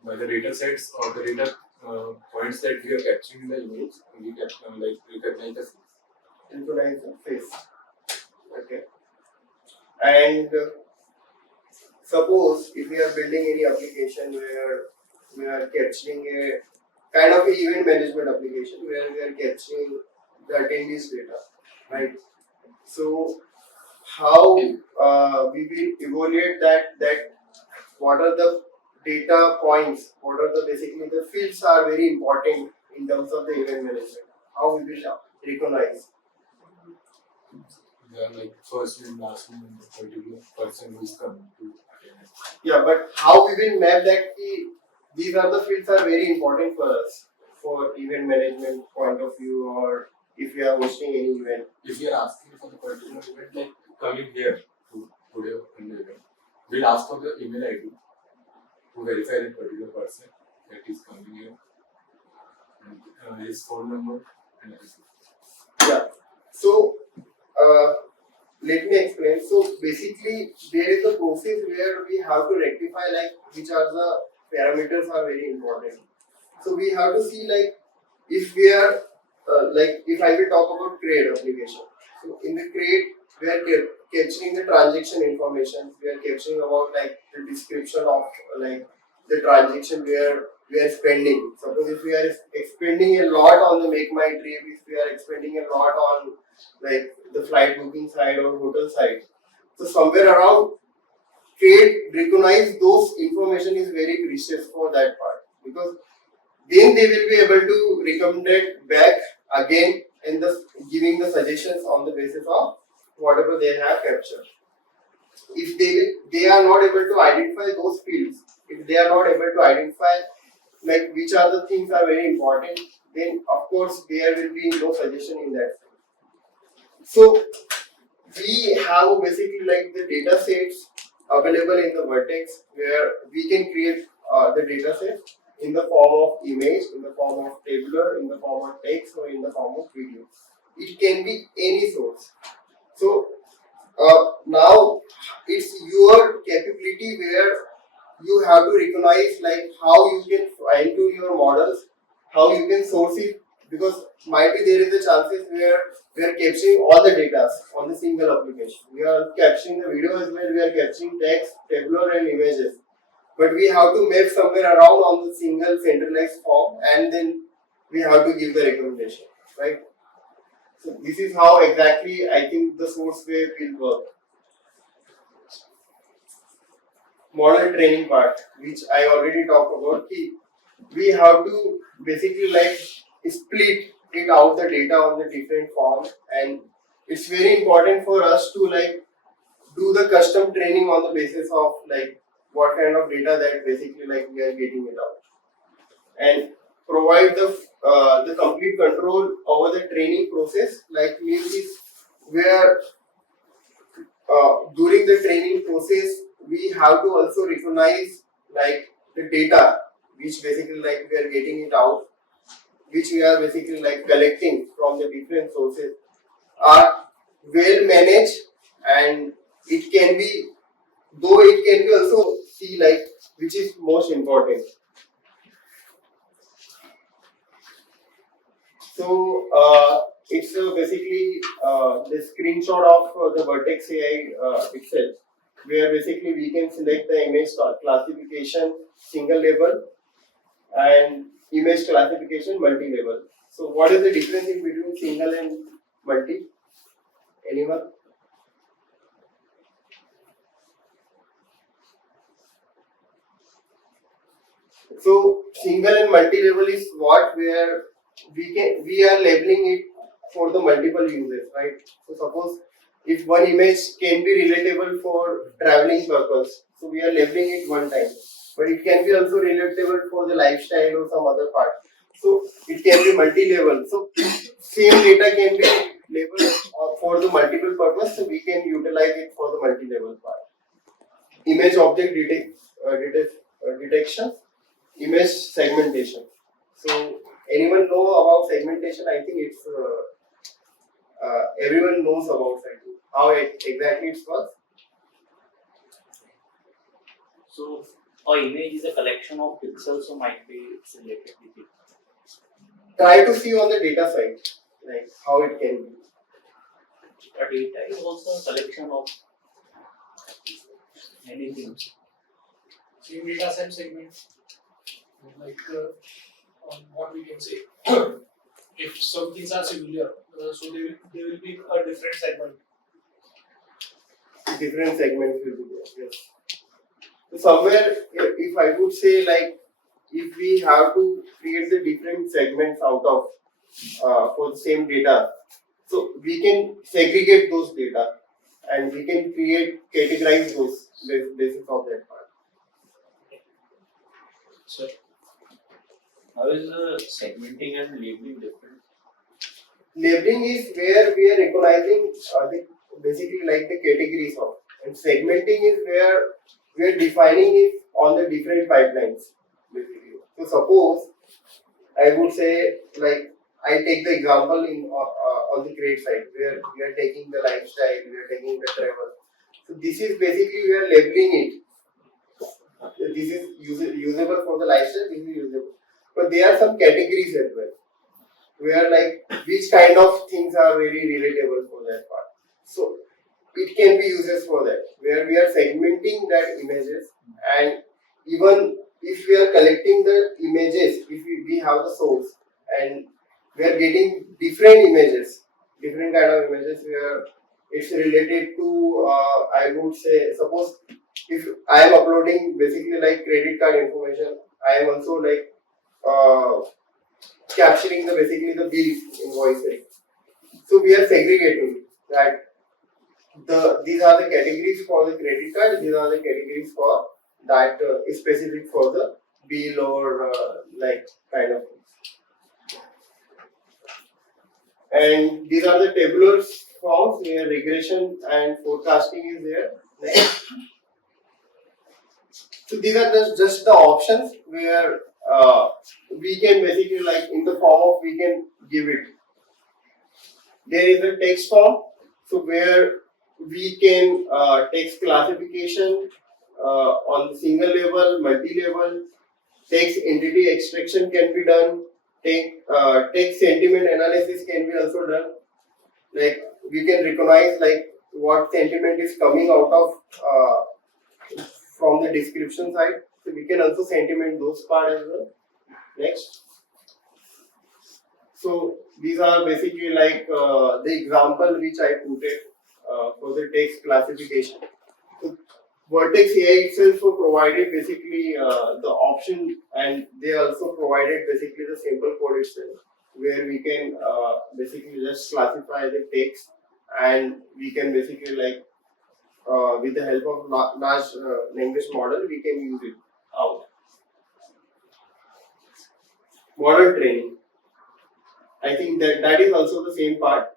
By the data sets or the data points that we are capturing in the image, we can like recognize the face. Recognize the face. Okay. And suppose if we are building any application where we are capturing a kind of event management application where we are capturing the attendees' data, right? So how we will evaluate that what are the data points, what are the basically the fields are very important in terms of the event management. How we will recognize. They are like first name, last name, and the particular person who is coming to attend. Yeah, but how we will map that these are the fields are very important for us for event management point of view, or if we are hosting any event. If you are asking for the particular event, like coming here to today in the event, we'll ask for the email ID to verify that particular person that is coming here, and his phone number and everything. Yeah. So let me explain. So basically, there is a process where we have to rectify like which are the parameters are very important. So we have to see like if we are like if I will talk about create application. So in the create we are capturing the transaction information. We are capturing about like the description of like the transaction where we are spending. Suppose if we are expending a lot on the make my trip, if we are expending a lot on like the flight booking side or hotel side. So somewhere around trade recognize those information is very precious for that part, because then they will be able to recommend back again and the giving the suggestions on the basis of whatever they have captured. If they are not able to identify those fields, if they are not able to identify like which are the things are very important, then of course there will be no suggestion in that. So we have basically like the data sets available in the Vertex where we can create the data set in the form of image, in the form of tabular, in the form of text, or in the form of video. It can be any source. So now it's your capability where you have to recognize like how you can fine tune your models, how you can source it, because might be there is a chances where we are capturing all the data on the single application. We are capturing the video as well, we are capturing text, tabular and images. But we have to map somewhere around on the single centralized form, and then we have to give the recommendation, right? So this is how exactly I think the source wave will work. Model training part, which I already talked about, we have to basically like split it out the data on the different forms, and it's very important for us to like do the custom training on the basis of like what kind of data that basically like we are getting it out, and provide the complete control over the training process. Like means is where during the training process we have to also recognize like the data which basically like we are getting it out, which we are basically like collecting from the different sources are well managed, and it can be, though it can be also see like which is most important. So it's basically the screenshot of the Vertex AI itself, where basically we can select the image classification single level and image classification multi-level. So what is the difference in between single and multi? Anyone? So single and multi-level is what where we are labeling it for the multiple uses, right? So suppose if one image can be relatable for traveling purpose, so we are labeling it one time. But it can be also relatable for the lifestyle or some other part. So it can be multi-level. So same data can be labeled for the multiple purpose, so we can utilize it for the multi-level part. Image object detection, image segmentation. So anyone know about segmentation? I think it's everyone knows about segmentation. How exactly it works? So, our image is a collection of pixels, so might be it's related with it. Try to see on the data side, like how it can be. A data is also a collection of many things. Same data, same segment. Like what we can say. if some things are similar, so they will be a different segment. Different segments will be there. Yes. So somewhere, if I would say like, if we have to create the different segments out of for the same data, so we can segregate those data and we can categorize those basis of that part. So, how is segmenting and labeling different? Labeling is where we are recognizing basically like the categories of, and segmenting is where we are defining it on the different pipelines. Basically. So suppose I would say like I take the example in on the grade side where we are taking the lifestyle, we are taking the travel. So this is basically we are labeling it. This is usable for the lifestyle, this is usable. But there are some categories as well, where like which kind of things are very relatable for that part. So it can be uses for that, where we are segmenting that images, and even if we are collecting the images, if we have the source and we are getting different images, different kind of images where it's related to I would say, suppose if I am uploading basically like credit card information, I am also like capturing the basically the bills invoices. So we are segregating that these are the categories for the credit card, these are the categories for that is specific for the bill or like kind of things. And these are the tabular forms where regression and forecasting is there. Next. So these are just the options where we can basically like in the form of we can give it. There is a text form, so where we can text classification on the single level, multi-level, text entity extraction can be done, text sentiment analysis can be also done. Like we can recognize like what sentiment is coming out of from the description side, so we can also sentiment those part as well. Next. So these are basically like the example which I put it for the text classification. So Vertex AI itself provided basically the option, and they also provided basically the sample code itself, where we can basically just classify the text, and we can basically like with the help of large language model we can use it out. Model training. I think that is also the same part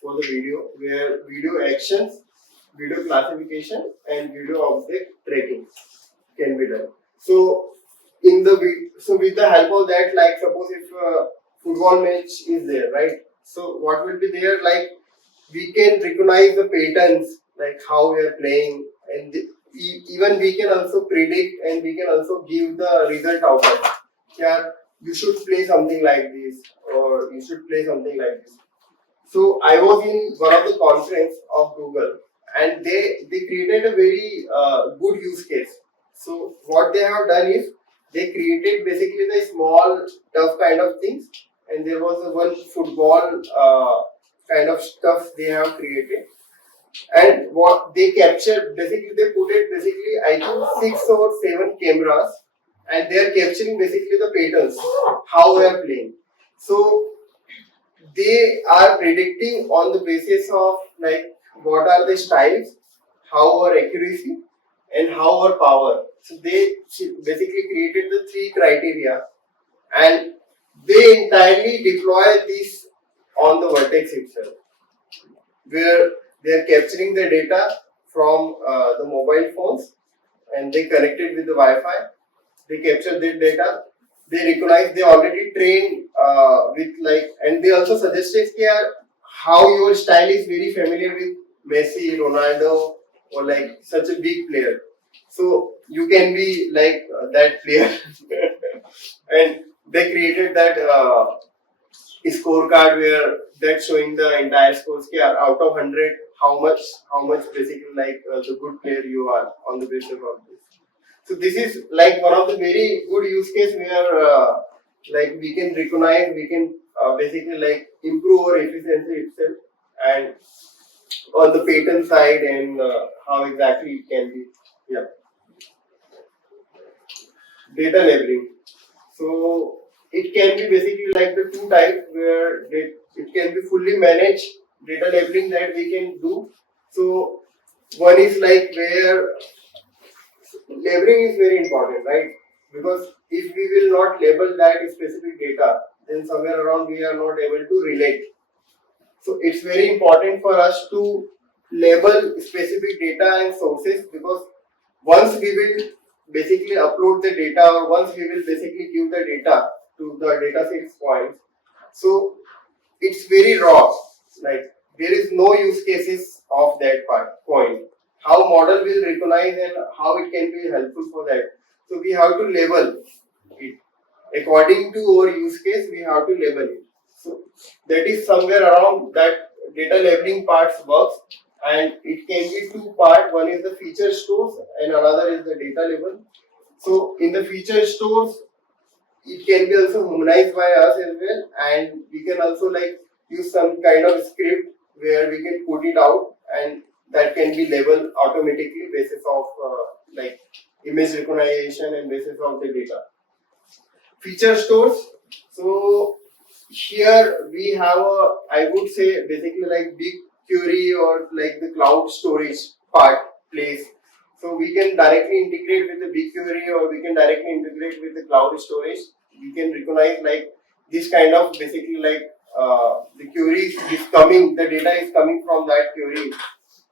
for the video, where video actions, video classification, and video object tracking can be done. So with the help of that, like suppose if a football match is there, right? So what will be there? Like we can recognize the patterns, like how we are playing, and even we can also predict, and we can also give the result out of it. Yeah, you should play something like this, or you should play something like this. So I was in one of the conference of Google, and they created a very good use case. So what they have done is they created basically the small tough kind of things, and there was a one football kind of stuff they have created. And what they captured, basically they put it basically I think 6 or 7 cameras, and they are capturing basically the patterns, how we are playing. So they are predicting on the basis of like what are the styles, how our accuracy, and how our power. So they basically created the 3 criteria, and they entirely deploy this on the Vertex itself, where they are capturing the data from the mobile phones, and they connect it with the Wi-Fi. They capture the data. They recognize. They already train with like, and they also suggested how your style is very familiar with Messi, Ronaldo, or like such a big player. So you can be like that player, and they created that scorecard where that's showing the entire scores. Out of 100, how much basically like the good player you are on the basis of this. So this is like one of the very good use case where like we can recognize, we can basically like improve our efficiency itself, and on the patent side, and how exactly it can be. Yeah. Data labeling. So it can be basically like the two types where it can be fully managed data labeling that we can do. So one is like where labeling is very important, right? Because if we will not label that specific data, then somewhere around we are not able to relate. So it's very important for us to label specific data and sources, because once we will basically upload the data, or once we will basically give the data to the data sets point, so it's very raw. Like there is no use cases of that point. How model will recognize and how it can be helpful for that. So we have to label it according to our use case. We have to label it. So that is somewhere around that data labeling parts works, and it can be two part. One is the feature stores and another is the data label. So in the feature stores, it can be also humanized by us as well, and we can also like use some kind of script where we can put it out, and that can be labeled automatically basis of like image recognition and basis of the data. Feature stores. So here we have a, I would say basically like big query or like the cloud storage part place. So we can directly integrate with the BigQuery, or we can directly integrate with the cloud storage. We can recognize like this kind of basically like the queries is coming, the data is coming from that query,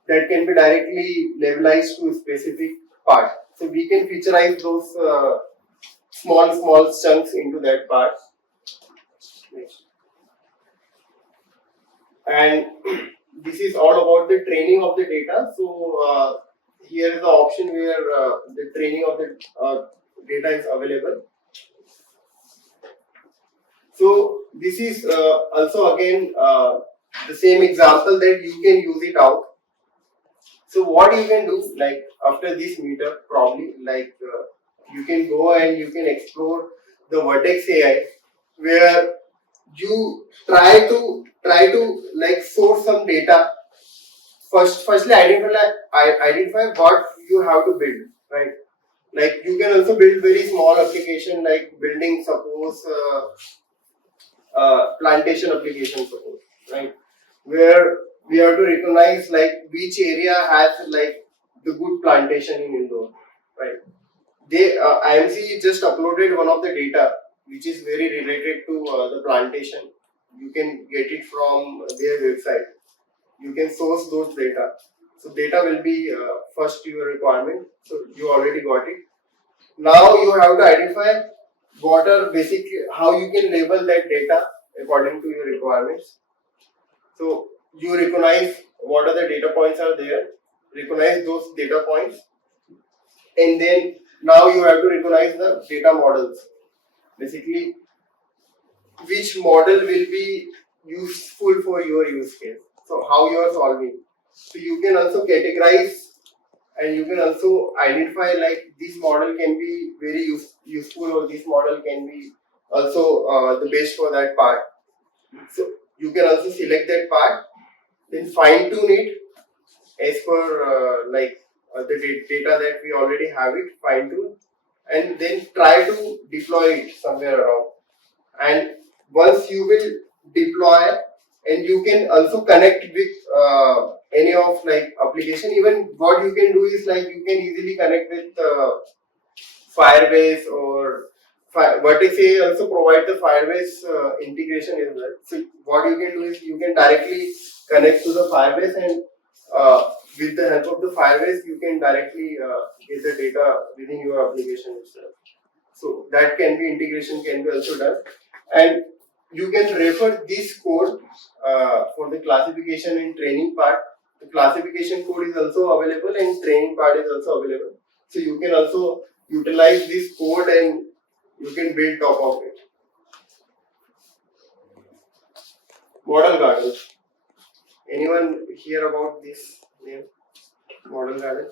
that can be directly labelized to a specific part. So we can featureize those small chunks into that part. Next. And this is all about the training of the data. So here is the option where the training of the data is available. So this is also again the same example that you can use it out. So what you can do, like after this meetup, probably like you can go and you can explore the Vertex AI, where you try to like source some data. Firstly identify what you have to build, right? Like you can also build very small application, like building suppose plantation application suppose, right? Where we have to recognize like which area has like the good plantation in Indore, right? They IMC just uploaded one of the data which is very related to the plantation. You can get it from their website. You can source those data. So data will be first your requirement. So you already got it. Now you have to identify what are basic, how you can label that data according to your requirements. So you recognize what are the data points are there, recognize those data points, and then now you have to recognize the data models. Basically, which model will be useful for your use case. So how you are solving. So you can also categorize, and you can also identify like this model can be very useful, or this model can be also the best for that part. So you can also select that part, then fine tune it as per the data that we already have it, fine tune, and then try to deploy it somewhere around. And once you will deploy, and you can also connect with any of like application. Even what you can do is like you can easily connect with Firebase, or Vertex AI also provide the Firebase integration as well. So what you can do is you can directly connect to the Firebase, and with the help of the Firebase you can directly get the data within your application itself. So that can be integration can be also done, and you can refer this code for the classification and training part. The classification code is also available, and training part is also available. So you can also utilize this code and you can build top of it. Model garden. Anyone hear about this name? Model garden.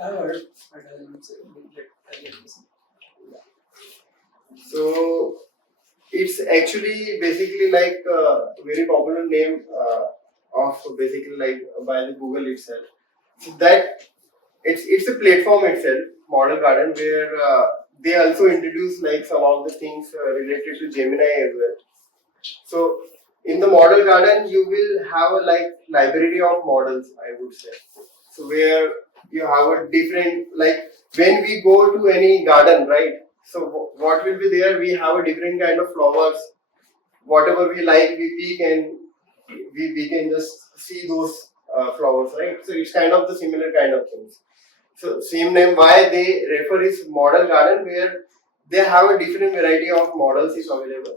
I've heard, but I didn't say. So actually basically like a very popular name of basically like by the Google itself. So that it's a platform itself, Model Garden, where they also introduce like some of the things related to Gemini as well. So in the Model Garden, you will have a like library of models, I would say. So where you have a different like when we go to any garden, right? So what will be there? We have a different kind of flowers. Whatever we like, we pick and we can just see those flowers, right? So it's kind of the similar kind of things. So same name, why they refer is model garden, where they have a different variety of models is available.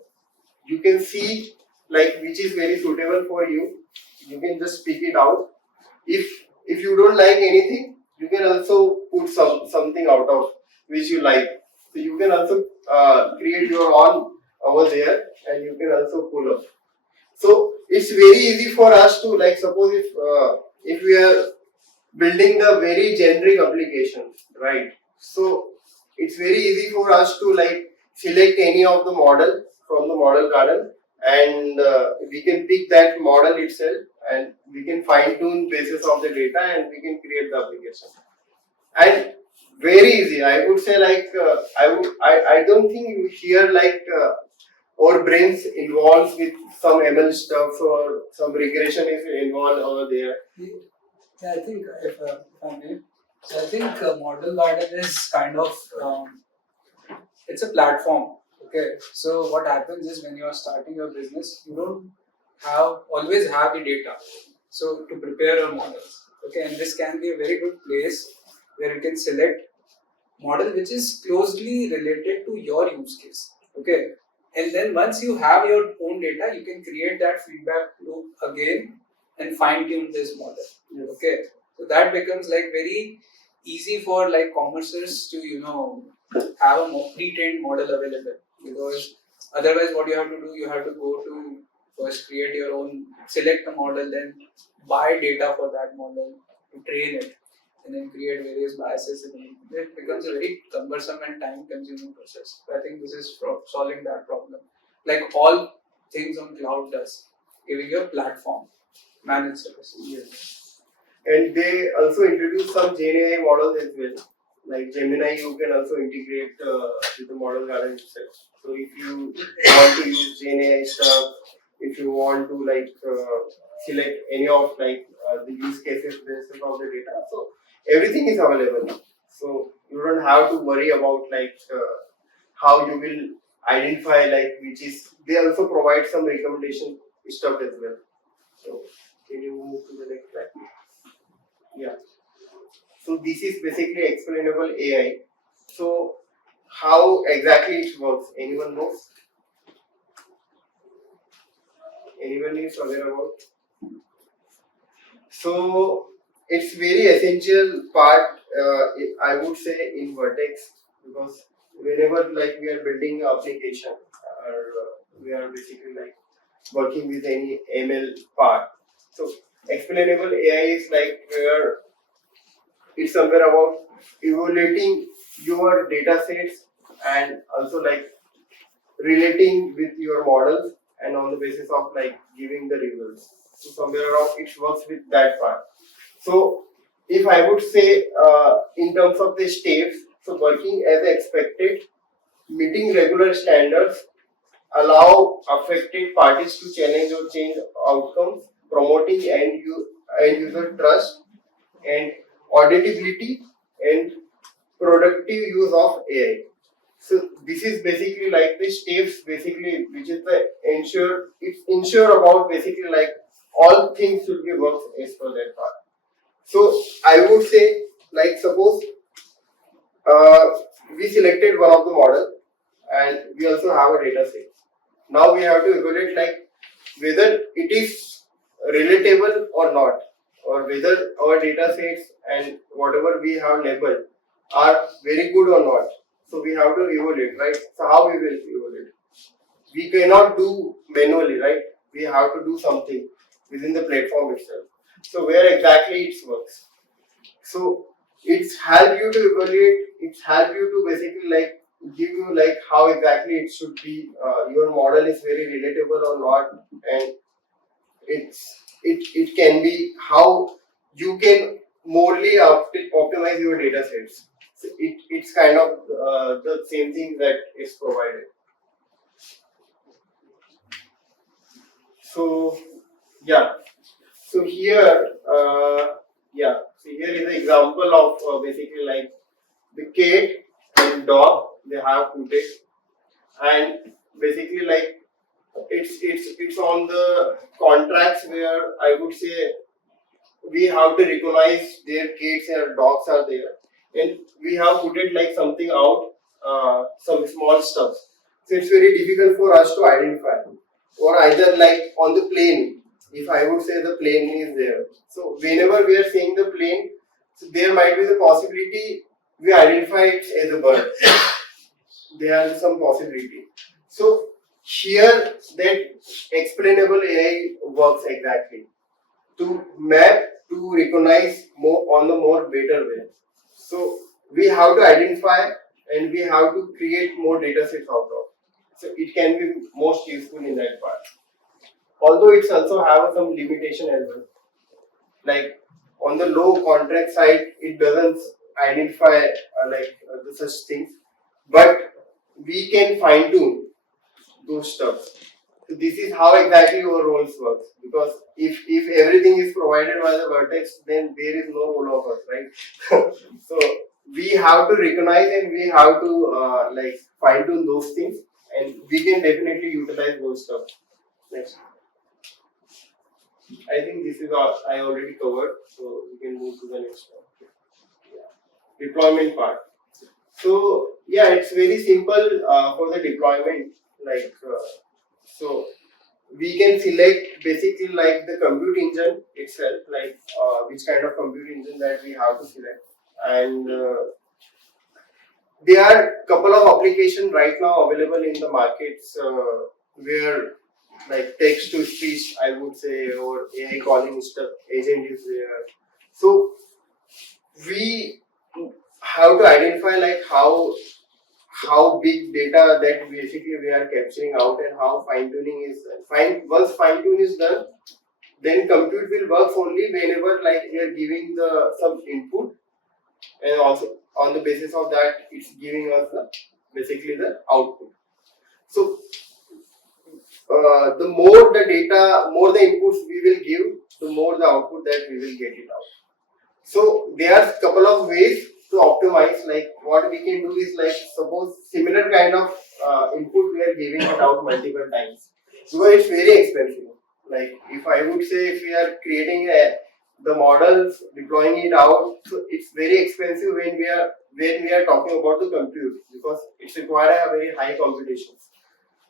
You can see like which is very suitable for you. You can just pick it out. If you don't like anything, you can also put something out of which you like. So you can also create your own over there, and you can also pull up. So it's very easy for us to like suppose if we are building the very generic application, right? So it's very easy for us to like select any of the model from the model garden, and we can pick that model itself, and we can fine tune basis of the data, and we can create the application. And very easy, I would say like I don't think you hear like our brains involved with some ML stuff or some regression is involved over there. Yeah, I think if I may, so I think Model Garden is kind of it's a platform. Okay, so what happens is when you are starting your business, you don't always have the data. So to prepare your models, okay, and this can be a very good place where you can select model which is closely related to your use case. Okay, and then once you have your own data, you can create that feedback loop again and fine tune this model. Yes. Okay, so that becomes like very easy for like commercials to have a pre-trained model available, because otherwise what you have to do, you have to go to first create your own, select a model, then buy data for that model to train it, and then create various biases, and it becomes a very cumbersome and time consuming process. I think this is solving that problem, like all things on cloud does, giving you a platform, managed services. Yes. And they also introduce some GenAI models as well. Like Gemini, you can also integrate with the model garden itself. So if you want to use GenAI stuff, if you want to like select any of like the use cases based on the data, so everything is available. So you don't have to worry about like how you will identify like which is. They also provide some recommendation stuff as well. So can you move to the next slide? Yeah. So this is basically explainable AI. So how exactly it works? Anyone knows? Anyone is aware about? So it's very essential part. I would say in Vertex, because whenever like we are building an application or we are basically like working with any ML part. So explainable AI is like where it's somewhere about evaluating your data sets and also like relating with your models and on the basis of like giving the results. So somewhere around it works with that part. So if I would say in terms of the steps, so working as expected, meeting regular standards, allow affected parties to challenge or change outcomes, promoting end user trust, and auditability and productive use of AI. So this is basically like the steps basically which is the ensure about basically like all things should be worked as per that part. So I would say like suppose uh, we selected one of the model and we also have a data set. Now we have to evaluate like whether it is relatable or not, or whether our data sets and whatever we have labeled are very good or not. So we have to evaluate, right? So how we will evaluate? We cannot do manually, right? We have to do something within the platform itself. So where exactly it works? So it's help you to evaluate. It's help you to basically like give you like how exactly it should be. Your model is very relatable or not, and it can be how you can morely optimize your data sets. So it's kind of the same thing that is provided. So yeah, so here so here is an example of basically like the cat and dog they have put it, and basically like it's on the contracts where I would say we have to recognize their cats and dogs are there, and we have put it like something out, some small stuff. So it's very difficult for us to identify, or either like on the plane. If I would say the plane is there, so whenever we are seeing the plane, so there might be the possibility we identify it as a bird. There is some possibility. So here that explainable AI works exactly to map to recognize more on the more better way. So we have to identify and we have to create more data sets out of. So it can be most useful in that part. Although it's also have some limitation as well. Like on the low contract side, it doesn't identify the such things, but we can fine tune those stuff. So this is how exactly our roles works. Because if everything is provided by the Vertex, then there is no role of us, right? So we have to recognize and we have to fine tune those things, and we can definitely utilize those stuff. Next. I think this is all I already covered, so we can move to the next one. Yeah. Deployment part. So yeah, it's very simple for the deployment. So we can select basically like the compute engine itself, like which kind of compute engine that we have to select, and there are couple of applications right now available in the markets where like text to speech, I would say, or AI calling stuff agent is there. So we have to identify like how big data that basically we are capturing out and how fine tuning is once fine tune is done, then compute will work only whenever like we are giving the some input, and also on the basis of that it's giving us basically the output. So the more the data, more the inputs we will give, the more the output that we will get it out. So there are couple of ways to optimize. Like what we can do is like suppose similar kind of input we are giving it out multiple times, because it's very expensive. Like if I would say if we are creating the models, deploying it out, so it's very expensive when we are talking about the compute, because it's require a very high computation.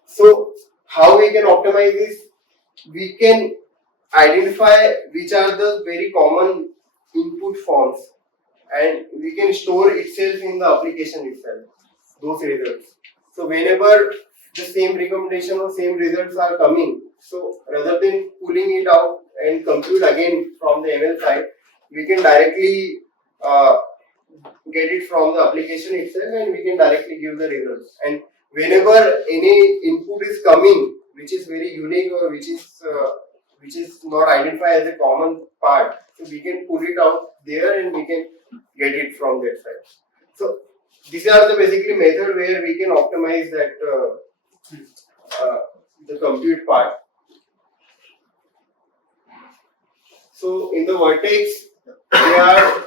So how we can optimize this? We can identify which are the very common input forms, and we can store itself in the application itself, those results. So whenever the same recommendation or same results are coming, so rather than pulling it out and compute again from the ML side, we can directly get it from the application itself and we can directly give the results. And whenever any input is coming which is very unique or which is not identified as a common part, so we can pull it out there and we can get it from that side. So these are the basically method where we can optimize that the compute part. So in the Vertex, we are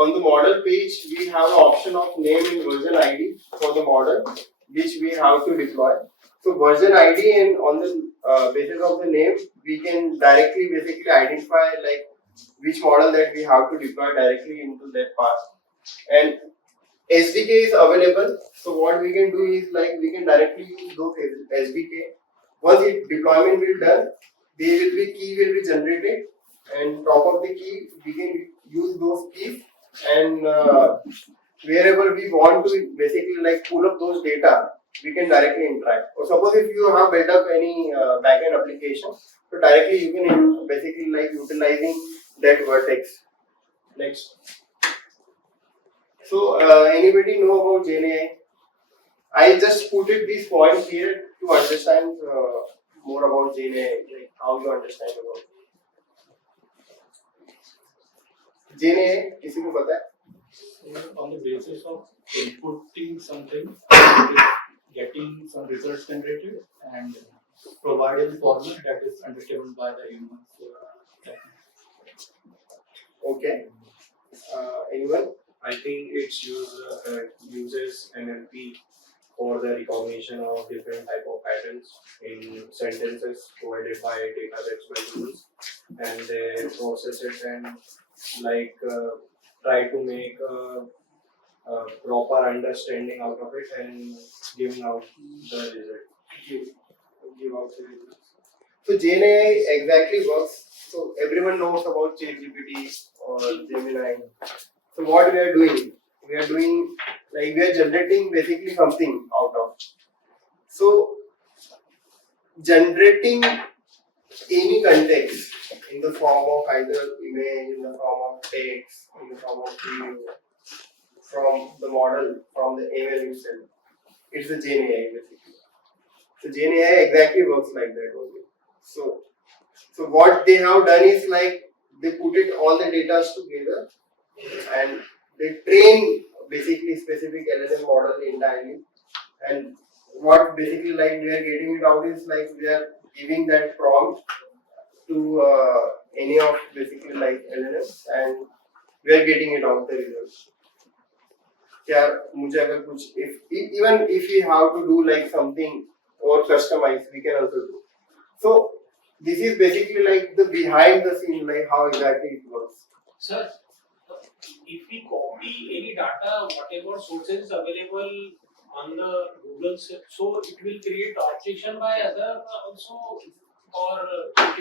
on the model page, we have an option of name and version ID for the model, which we have to deploy. So version ID, and on the basis of the name, we can directly basically identify like which model that we have to deploy directly into that path. And SDK is available. So what we can do is like we can directly use those SDK. Once the deployment will done, key will be generated, and top of the key we can use those keys, and wherever we want to basically like pull up those data, we can directly interact. Or suppose if you have built up any backend application, so directly you can basically like utilizing that Vertex. Next. So anybody know about GenAI? I just put it these points here to understand more about GenAI, like how you understand about GenAI. किसी को पता है? On the basis of inputting something, getting some results generated, and providing format that is understandable by the human. Okay. Anyone? I think it's uses NLP for the recognition of different type of patterns in sentences provided by data sets by humans, and they process it and try to make a proper understanding out of it and giving out the result. Give out the results. So GenAI exactly works. So everyone knows about ChatGPT or Gemini. So what we are doing we are generating basically something out of. So generating any context in the form of either image, in the form of text, in the form of video, from the model, from the ML itself. It's the GenAI basically. So GenAI exactly works like that only. So what they have done is they put it all the data together and they train basically specific LLM model entirely. And what basically we are getting it out is we are giving that prompt to any of basically LLMs and we are getting it out the results. मुझे अगर कुछ even if we have to do something or customize, we can also do. So this is basically the behind the scene, how exactly it works. Sir, if we copy any data, whatever sources is available on the Google, so it will create objection by other also, or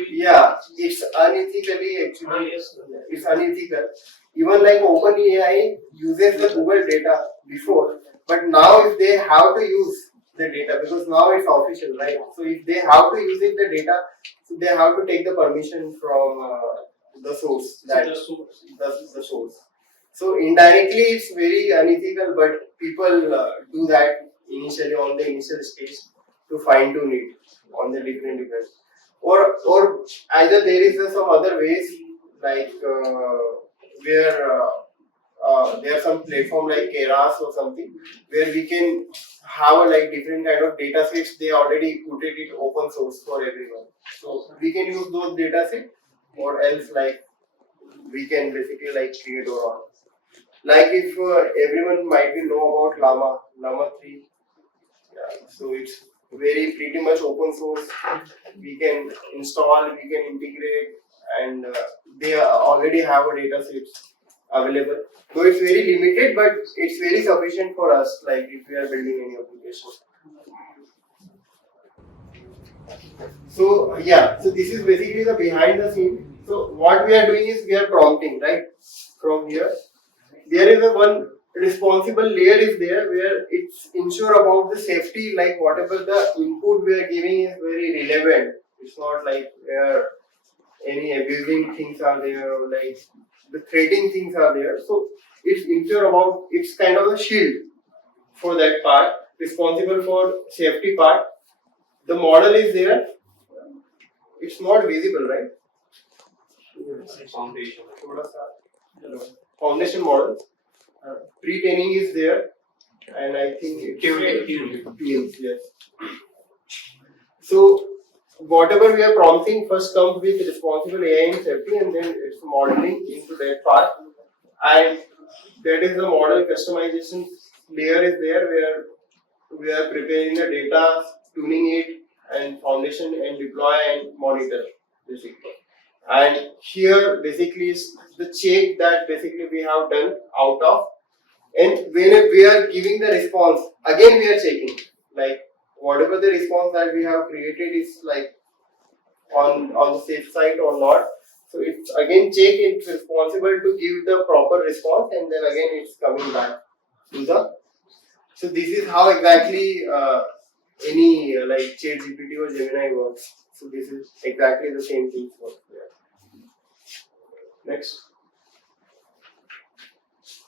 yeah, it's unethically actually. Yes, sir. It's unethical. Even OpenAI uses the Google data before, but now if they have to use the data, because now it's official, right? So if they have to use the data, so they have to take the permission from the source. The source. So indirectly, it's very unethical, but people do that initially on the initial stage to fine tune it on the different events. Or either there is some other ways where there are some platform like Keras or something where we can have different kind of data sets. They already put it open source for everyone, so we can use those data sets, or else we can basically create our own. If everyone might know about Llama 3, yeah, so it's very pretty much open source. We can install, we can integrate, and they already have a data sets available. So it's very limited, but it's very sufficient for us. If we are building any application. So yeah, so this is basically the behind the scene. So what we are doing is we are prompting, right? From here, there is one responsible layer is there where it's ensure about the safety, whatever the input we are giving is very relevant. It's not where any abusing things are there or the threatening things are there. So it's ensure about, it's kind of a shield for that part, responsible for safety part. The model is there. It's not visible, right? Foundation. Foundation model. Pre-training is there, and I think it's yes. So whatever we are prompting first comes with responsible AI and safety, and then it's modeling into that part, and that is the model customization layer is there where we are preparing the data, tuning it, and foundation and deploy and monitor basically. And here basically is the check that basically we have done out of, and when we are giving the response, again we are checking whatever the response that we have created is on the safe side or not. So it's again check, it's responsible to give the proper response, and then again it's coming back to the. So this is how exactly any ChatGPT or Gemini works. So this is exactly the same thing for there. Next.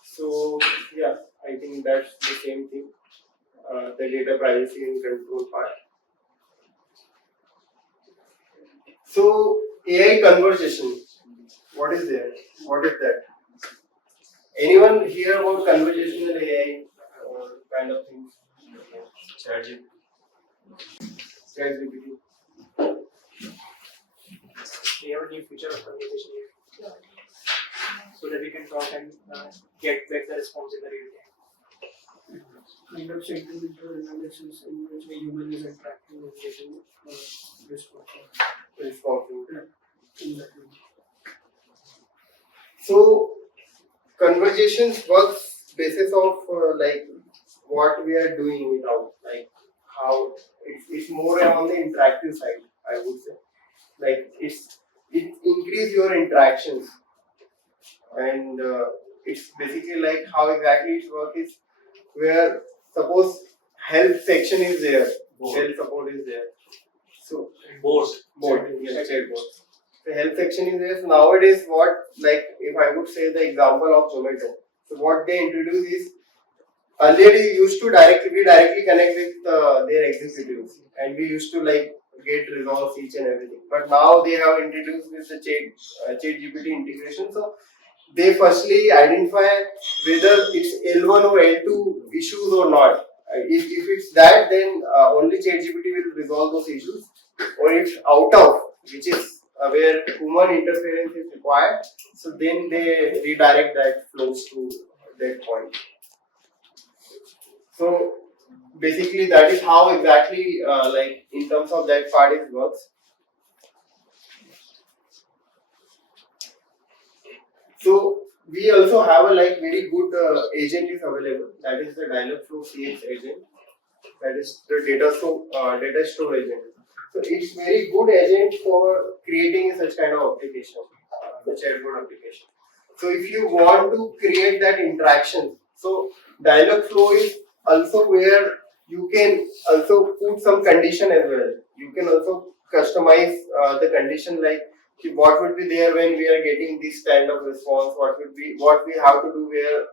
So yeah, I think that's the same thing. the data privacy and control part. So AI conversation, what is there? What is that? Anyone hear about conversational AI or kind of things? ChatGPT. We have a new feature of conversation here, so that we can talk and get back the response in the real time. Kind of sentimental analysis in which a human is interacting with getting response. Exactly. So conversations works basis of like what we are doing without, like how it's more on the interactive side, I would say. Like it increase your interactions, and it's basically like how exactly it works is where suppose health section is there, health support is there. So board, yes, chatbot. The health section is there. So nowadays, what, like if I would say the example of Zomato, so what they introduce is earlier we used to directly connect with their executives, and we used to like get results each and everything. But now they have introduced with the chat GPT integration. So they firstly identify whether it's L1 or L2 issues or not. If it's that, then only ChatGPT will resolve those issues. Or if out of, which is where human interference is required, so then they redirect that flows to that point. So basically, that is how exactly, like in terms of that part, it works. So we also have a like very good agent is available. That is the Dialogflow CX agent. That is the data store agent. So it's very good agent for creating such kind of application, the chatbot application. So if you want to create that interaction, so Dialogflow is also where you can also put some condition as well. You can also customize the condition, like what would be there when we are getting this kind of response, what we have to do where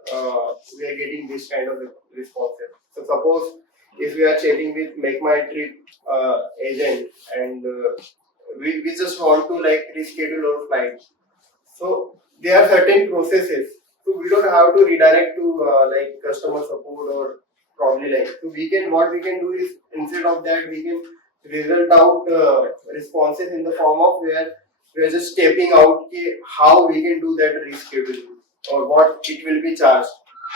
we are getting this kind of response. So suppose if we are chatting with Make My Trip agent, and we just want to like reschedule our flight. So there are certain processes. So we don't have to redirect to like customer support or probably like. So what we can do is, instead of that, we can result out responses in the form of where we are just stepping out how we can do that rescheduling or what it will be charged.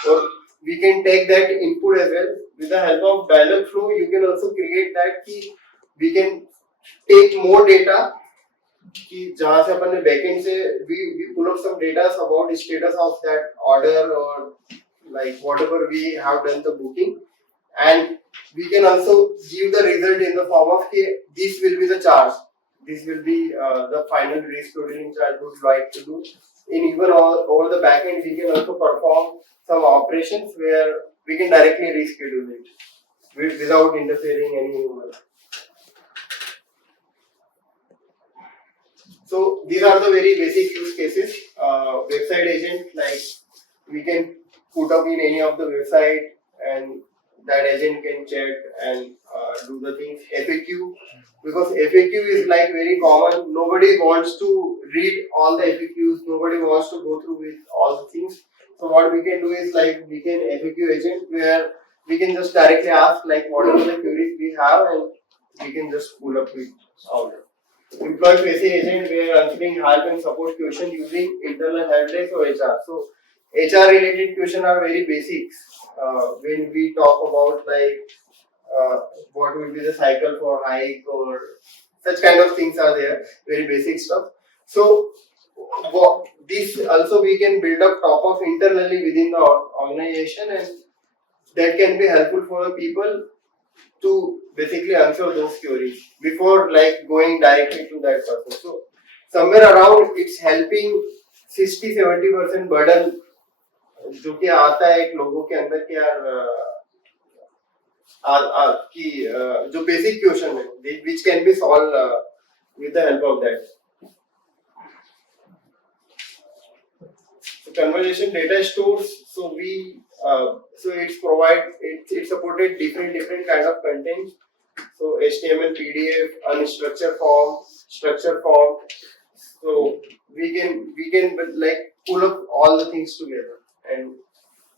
Or we can take that input as well. With the help of Dialogflow, you can also create that key. We can take more data कि जहाँ से अपन ने backend से we pull up some data about the status of that order or like whatever we have done the booking, and we can also give the result in the form of this will be the charge, this will be the final rescheduling charge would like to do. In even over the backend, we can also perform some operations where we can directly reschedule it without interfering any human. So these are the very basic use cases. Website agent, like we can put up in any of the website, and that agent can chat and do the things. FAQ, because FAQ is like very common. Nobody wants to read all the FAQs. Nobody wants to go through with all the things. So what we can do is like we can FAQ agent where we can just directly ask like whatever the queries we have, and we can just pull up with all them. Employee facing agent, we are answering help and support question using internal help desk or HR. So HR related questions are very basics. When we talk about like what will be the cycle for hike or such kind of things are there, very basic stuff. So this also we can build up top of internally within the organization, and that can be helpful for the people to basically answer those queries before like going directly to that person. So somewhere around it's helping 60-70% burden जो कि आता है एक लोगों के अंदर कि यार कि जो basic question है which can be solved with the help of that. So conversation data stores. So we So it supported different kind of content. So HTML, PDF, unstructured form, structured form. So we can like pull up all the things together, and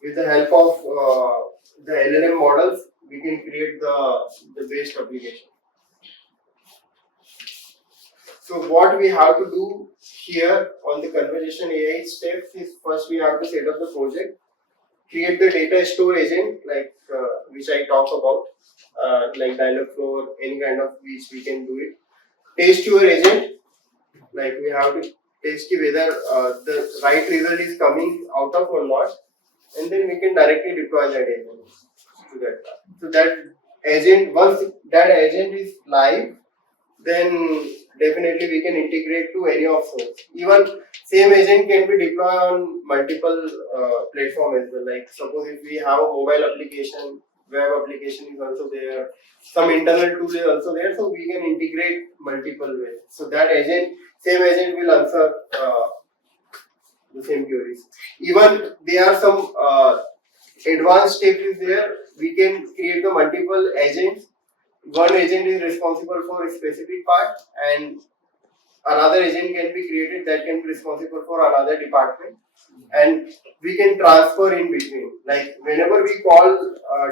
with the help of the LLM models, we can create the best application. So what we have to do here on the conversation AI steps is first we have to set up the project, create the data store agent like which I talk about, like Dialogflow or any kind of which we can do it. Test your agent, like we have to test whether the right result is coming out of or not, and then we can directly deploy that agent to that. So that agent, once that agent is live, then definitely we can integrate to any of those. Even same agent can be deployed on multiple platforms as well. Like suppose if we have a mobile application, web application is also there, some internal tool is also there, so we can integrate multiple ways. So that agent, same agent will answer the same queries. Even there are some advanced steps is there. We can create the multiple agents. One agent is responsible for a specific part, and another agent can be created that can be responsible for another department, and we can transfer in between. Like whenever we call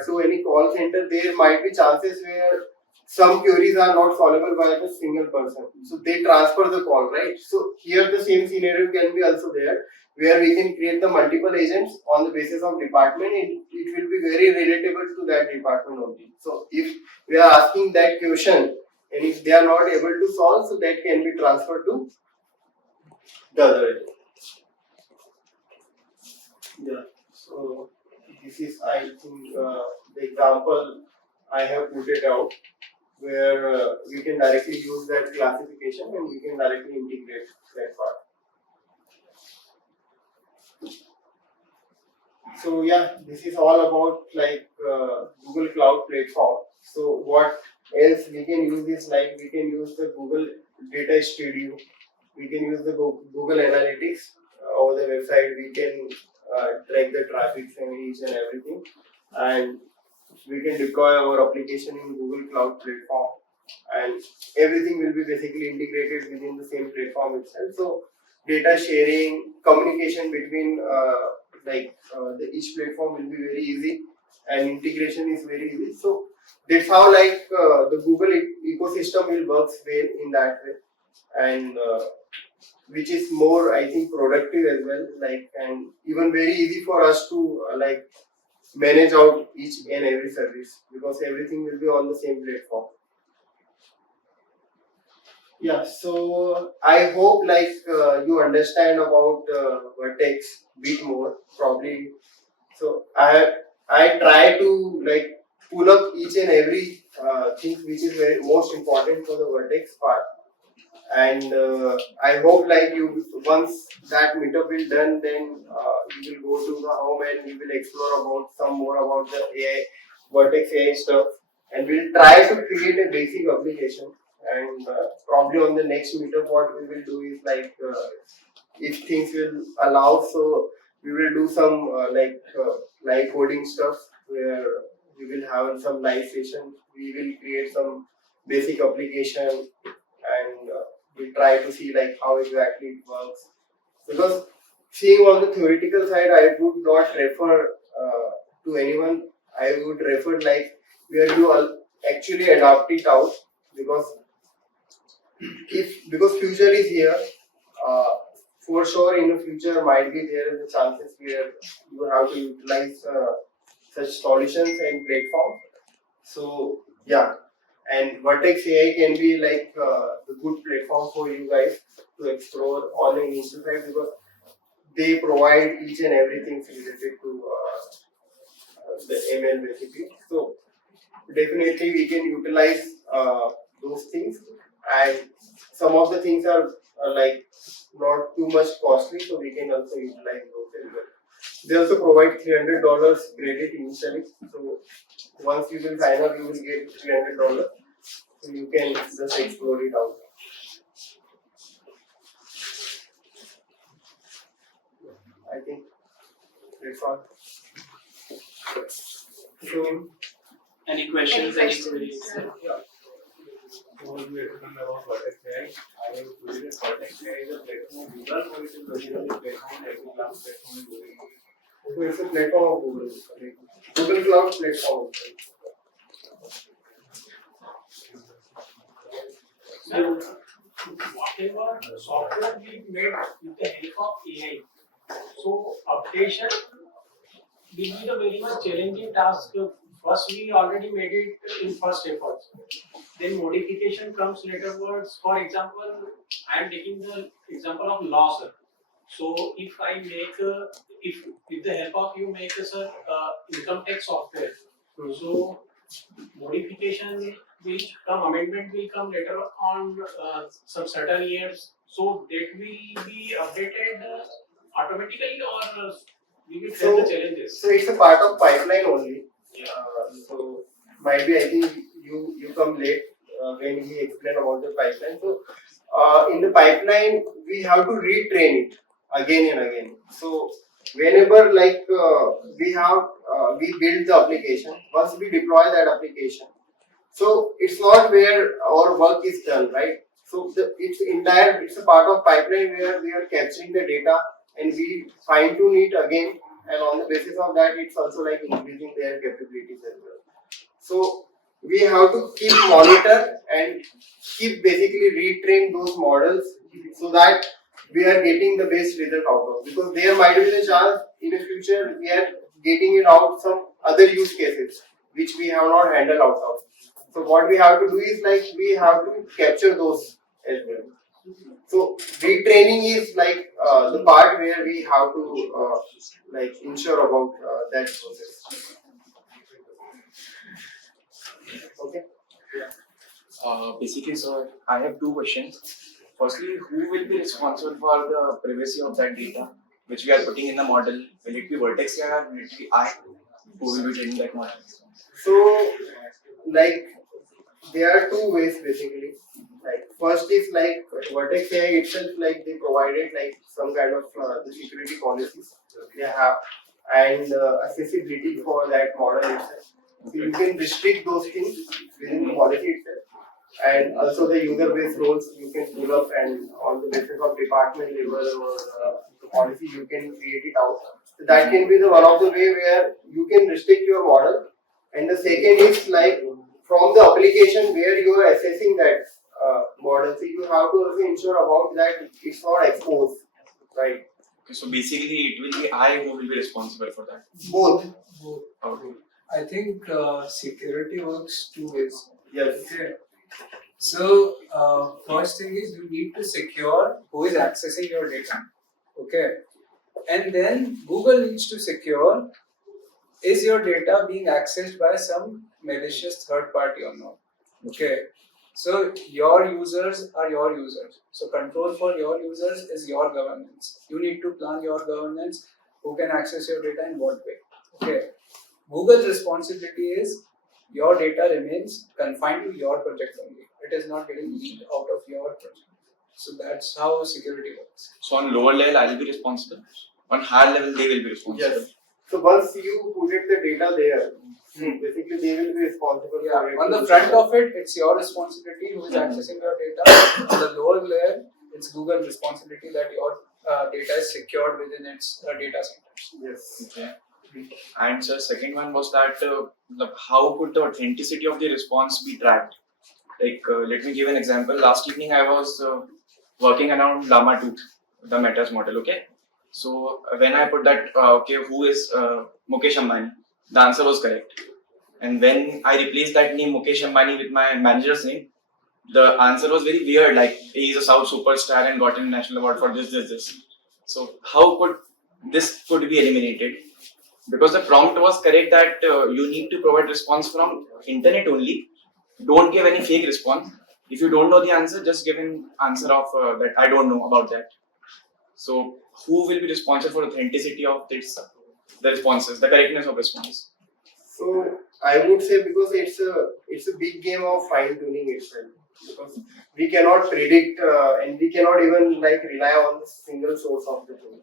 to any call center, there might be chances where some queries are not solvable by the single person, so they transfer the call, right? So here the same scenario can be also there, where we can create the multiple agents on the basis of department, and it will be very relatable to that department only. So if we are asking that question, and if they are not able to solve, so that can be transferred to the other agent. Yeah. So this is, I think, the example I have put it out, where we can directly use that classification and we can directly integrate that part. So yeah, this is all about like Google Cloud Platform. So what else we can use is like we can use the Google Data Studio, we can use the Google Analytics over the website. We can track the traffic and each and everything, and we can deploy our application in Google Cloud Platform, and everything will be basically integrated within the same platform itself. So data sharing, communication between each platform will be very easy, and integration is very easy. So that's how like the Google ecosystem will work well in that way, and which is more, I think, productive as well. Like, and even very easy for us to manage out each and every service, because everything will be on the same platform. Yeah, so I hope like you understand about Vertex bit more probably. So I try to like pull up each and every thing which is very most important for the Vertex part, and I hope like you, once that meetup is done, then you will go to the home and we will explore about some more about the AI, Vertex AI stuff, and we'll try to create a basic application. And probably on the next meetup, what we will do is like if things will allow, so we will do some live coding stuff where we will have some live session. We will create some basic application, and we try to see like how exactly it works. Because seeing on the theoretical side, I would not refer to anyone. I would refer like where you all actually adopt it out, because because future is here, for sure in the future might be there is a chances where you have to utilize such solutions and platforms. So yeah, and Vertex AI can be like the good platform for you guys to explore on the initial side, because they provide each and everything related to the ML basically. So definitely we can utilize those things, and some of the things are like not too much costly, so we can also utilize those as well. They also provide $300 credit initially, so once you will sign up, you will get $300, so you can just explore it out. I think that's all. So, Any questions? Any questions? queries? So you explained about Vertex AI. I have queried that Vertex AI is a platform of Google or it is basically a platform like a cloud platform in Google. so it's a platform of Google. Google Cloud platform. So, whatever software we made with the help of AI, so updation will be the very much challenging task. First, we already made it in first efforts. Then modification comes laterwards. For example, I am taking the example of law, sir. So if I make if with the help of you make income tax software, so modification will come, amendment will come later on some certain years. So that will be updated automatically, or we will face the challenges. So it's a part of pipeline only. So might be I think you come late when we explain about the pipeline. So in the pipeline we have to retrain it again and again. So whenever we build the application, once we deploy that application, so it's not where our work is done, right? So it's a part of pipeline where we are capturing the data and we fine tune it again, and on the basis of that it's also like increasing their capabilities as well. So we have to keep monitor and keep basically retrain those models so that we are getting the best result out of, because there might be the chance in the future we are getting it out some other use cases which we have not handled out of. So what we have to do is like we have to capture those as well. So retraining is like the part where we have to ensure about that process. Okay. Basically, sir, I have two questions. Firstly, who will be responsible for the privacy of that data which we are putting in the model? Will it be Vertex or will it be I who will be training that model? So like there are two ways basically. Like first is like Vertex AI itself, like they provided like some kind of the security policies they have and accessibility for that model itself. So you can restrict those things within the policy itself, and also the user-based roles you can pull up, and on the basis of department level or the policy you can create it out. So that can be the one of the way where you can restrict your model. And the second is like from the application where you are assessing that model, so you have to also ensure about that it's not exposed, right? Okay, so basically, it will be I who will be responsible for that. Both. Okay. I think security works two ways. Yes. Okay. So first thing is you need to secure who is accessing your data. Okay. And then Google needs to secure is your data being accessed by some malicious third party or not. Okay. So your users are your users. So control for your users is your governance. You need to plan your governance, who can access your data in what way. Okay. Google's responsibility is your data remains confined to your project only. It is not getting leaked out of your project. So that's how security works. So on lower level, I will be responsible. On higher level, they will be responsible. Yes. So once you put it the data there, basically they will be responsible for it. On the front of it, it's your responsibility who is accessing your data. On the lower layer, it's Google's responsibility that your data is secured within its data centers. Yes. Okay. And so second one was that how could the authenticity of the response be tracked? Like let me give an example. Last evening I was working around Llama 2, the Meta's model. Okay. So when I put that who is Mukesh Ambani, the answer was correct. And when I replaced that name Mukesh Ambani with my manager's name, the answer was very weird. Like he is a South superstar and got a national award for this. So how could this could be eliminated? Because the prompt was correct that you need to provide response from internet only. Don't give any fake response. If you don't know the answer, just give an answer of that I don't know about that. So who will be responsible for authenticity of this, the responses, the correctness of response? So I would say because it's a big game of fine tuning itself. Because we cannot predict and we cannot even like rely on the single source of the truth.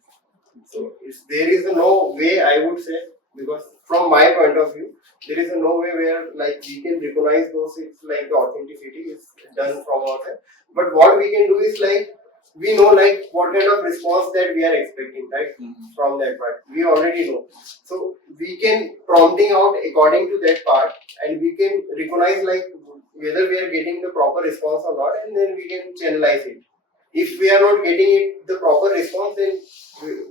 So there is no way I would say because from my point of view, there is no way where like we can recognize those. It's like the authenticity is done from our side. But what we can do is like we know like what kind of response that we are expecting, right? From that part, we already know. So we can prompting out according to that part, and we can recognize like whether we are getting the proper response or not, and then we can channelize it. If we are not getting it the proper response, then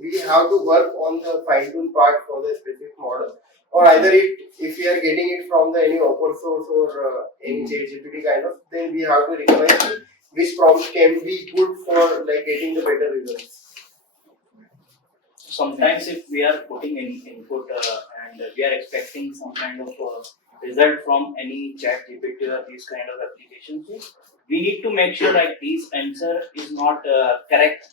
we have to work on the fine-tune part for the specific model, or either if we are getting it from the any open source or any ChatGPT kind of, then we have to recognize which prompt can be good for like getting the better results. Sometimes if we are putting in input and we are expecting some kind of result from any chat GPT or these kind of applications, we need to make sure that this answer is not correct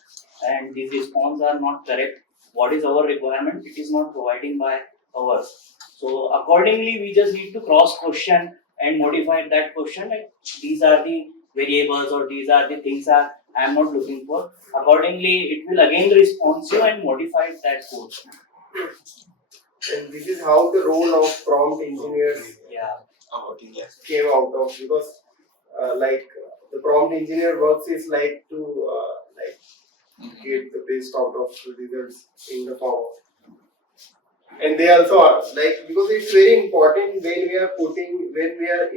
and these response are not correct. What is our requirement? It is not providing by ours. So accordingly, we just need to cross question and modify that question. Like these are the variables or these are the things that I am not looking for. Accordingly, it will again responsive and modify that code. And this is how the role of prompt engineers came out of, because like the prompt engineer works is like to get the best out of the results in the form of. And they also are like, because it's very important when we are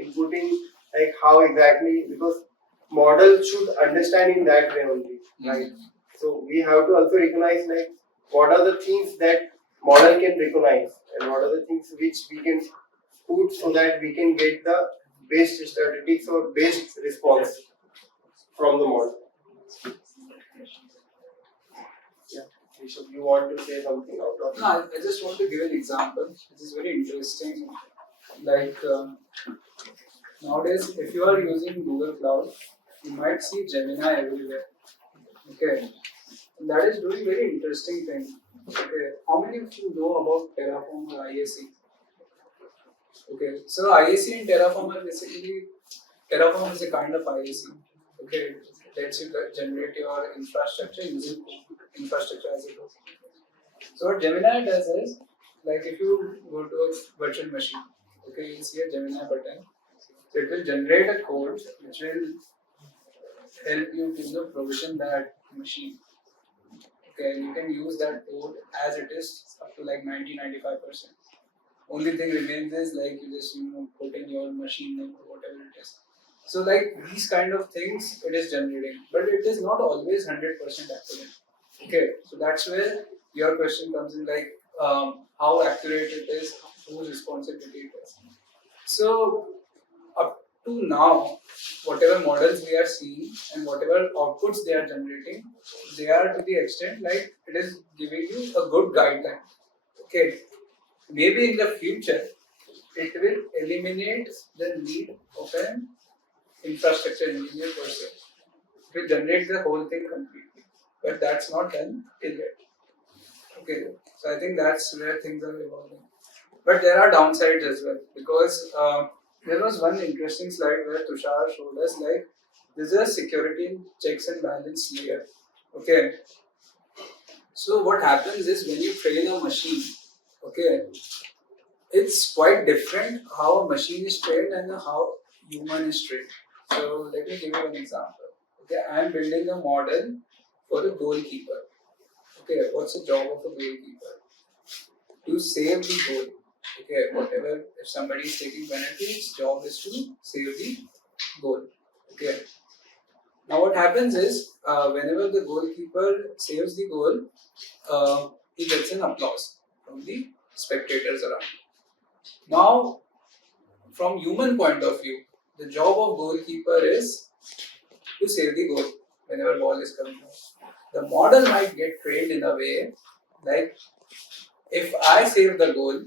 inputting like how exactly, because model should understand in that way only, right? So we have to also recognize like what are the things that model can recognize and what are the things which we can put so that we can get the best statistics or best response from the model. Yeah, Rishabh, you want to say something out of? No, I just want to give an example. This is very interesting. Like nowadays, if you are using Google Cloud, you might see Gemini everywhere. Okay, and that is doing very interesting thing. Okay, how many of you know about Terraform or IAC? Okay, so IAC and Terraform are basically, Terraform is a kind of IAC. Okay, it lets you generate your infrastructure using infrastructure as a code. So what Gemini does is, like if you go to a virtual machine, okay, you'll see a Gemini button. So it will generate a code which will help you to provision that machine. Okay, you can use that code as it is up to like 90-95%. Only thing remains is like you just put in your machine name or whatever it is. So like these kind of things it is generating, but it is not always 100% accurate. Okay, so that's where your question comes in, like how accurate it is, whose responsibility it is. So up to now, whatever models we are seeing and whatever outputs they are generating, they are to the extent like it is giving you a good guideline. Okay, maybe in the future it will eliminate the need of an infrastructure engineer per se. It will generate the whole thing completely, but that's not done till yet. Okay, so I think that's where things are evolving. But there are downsides as well, because there was one interesting slide where Tushar showed us like this is a security checks and balance layer. Okay, so what happens is when you train a machine, okay, it's quite different how a machine is trained and how human is trained. So let me give you an example. Okay, I am building a model for a goalkeeper. Okay, what's the job of a goalkeeper? To save the goal. Okay, whatever, if somebody is taking penalty, its job is to save the goal. Okay. Now what happens is, whenever the goalkeeper saves the goal, he gets an applause from the spectators around. Now, from human point of view, the job of goalkeeper is to save the goal whenever ball is coming out. The model might get trained in a way like if I save the goal,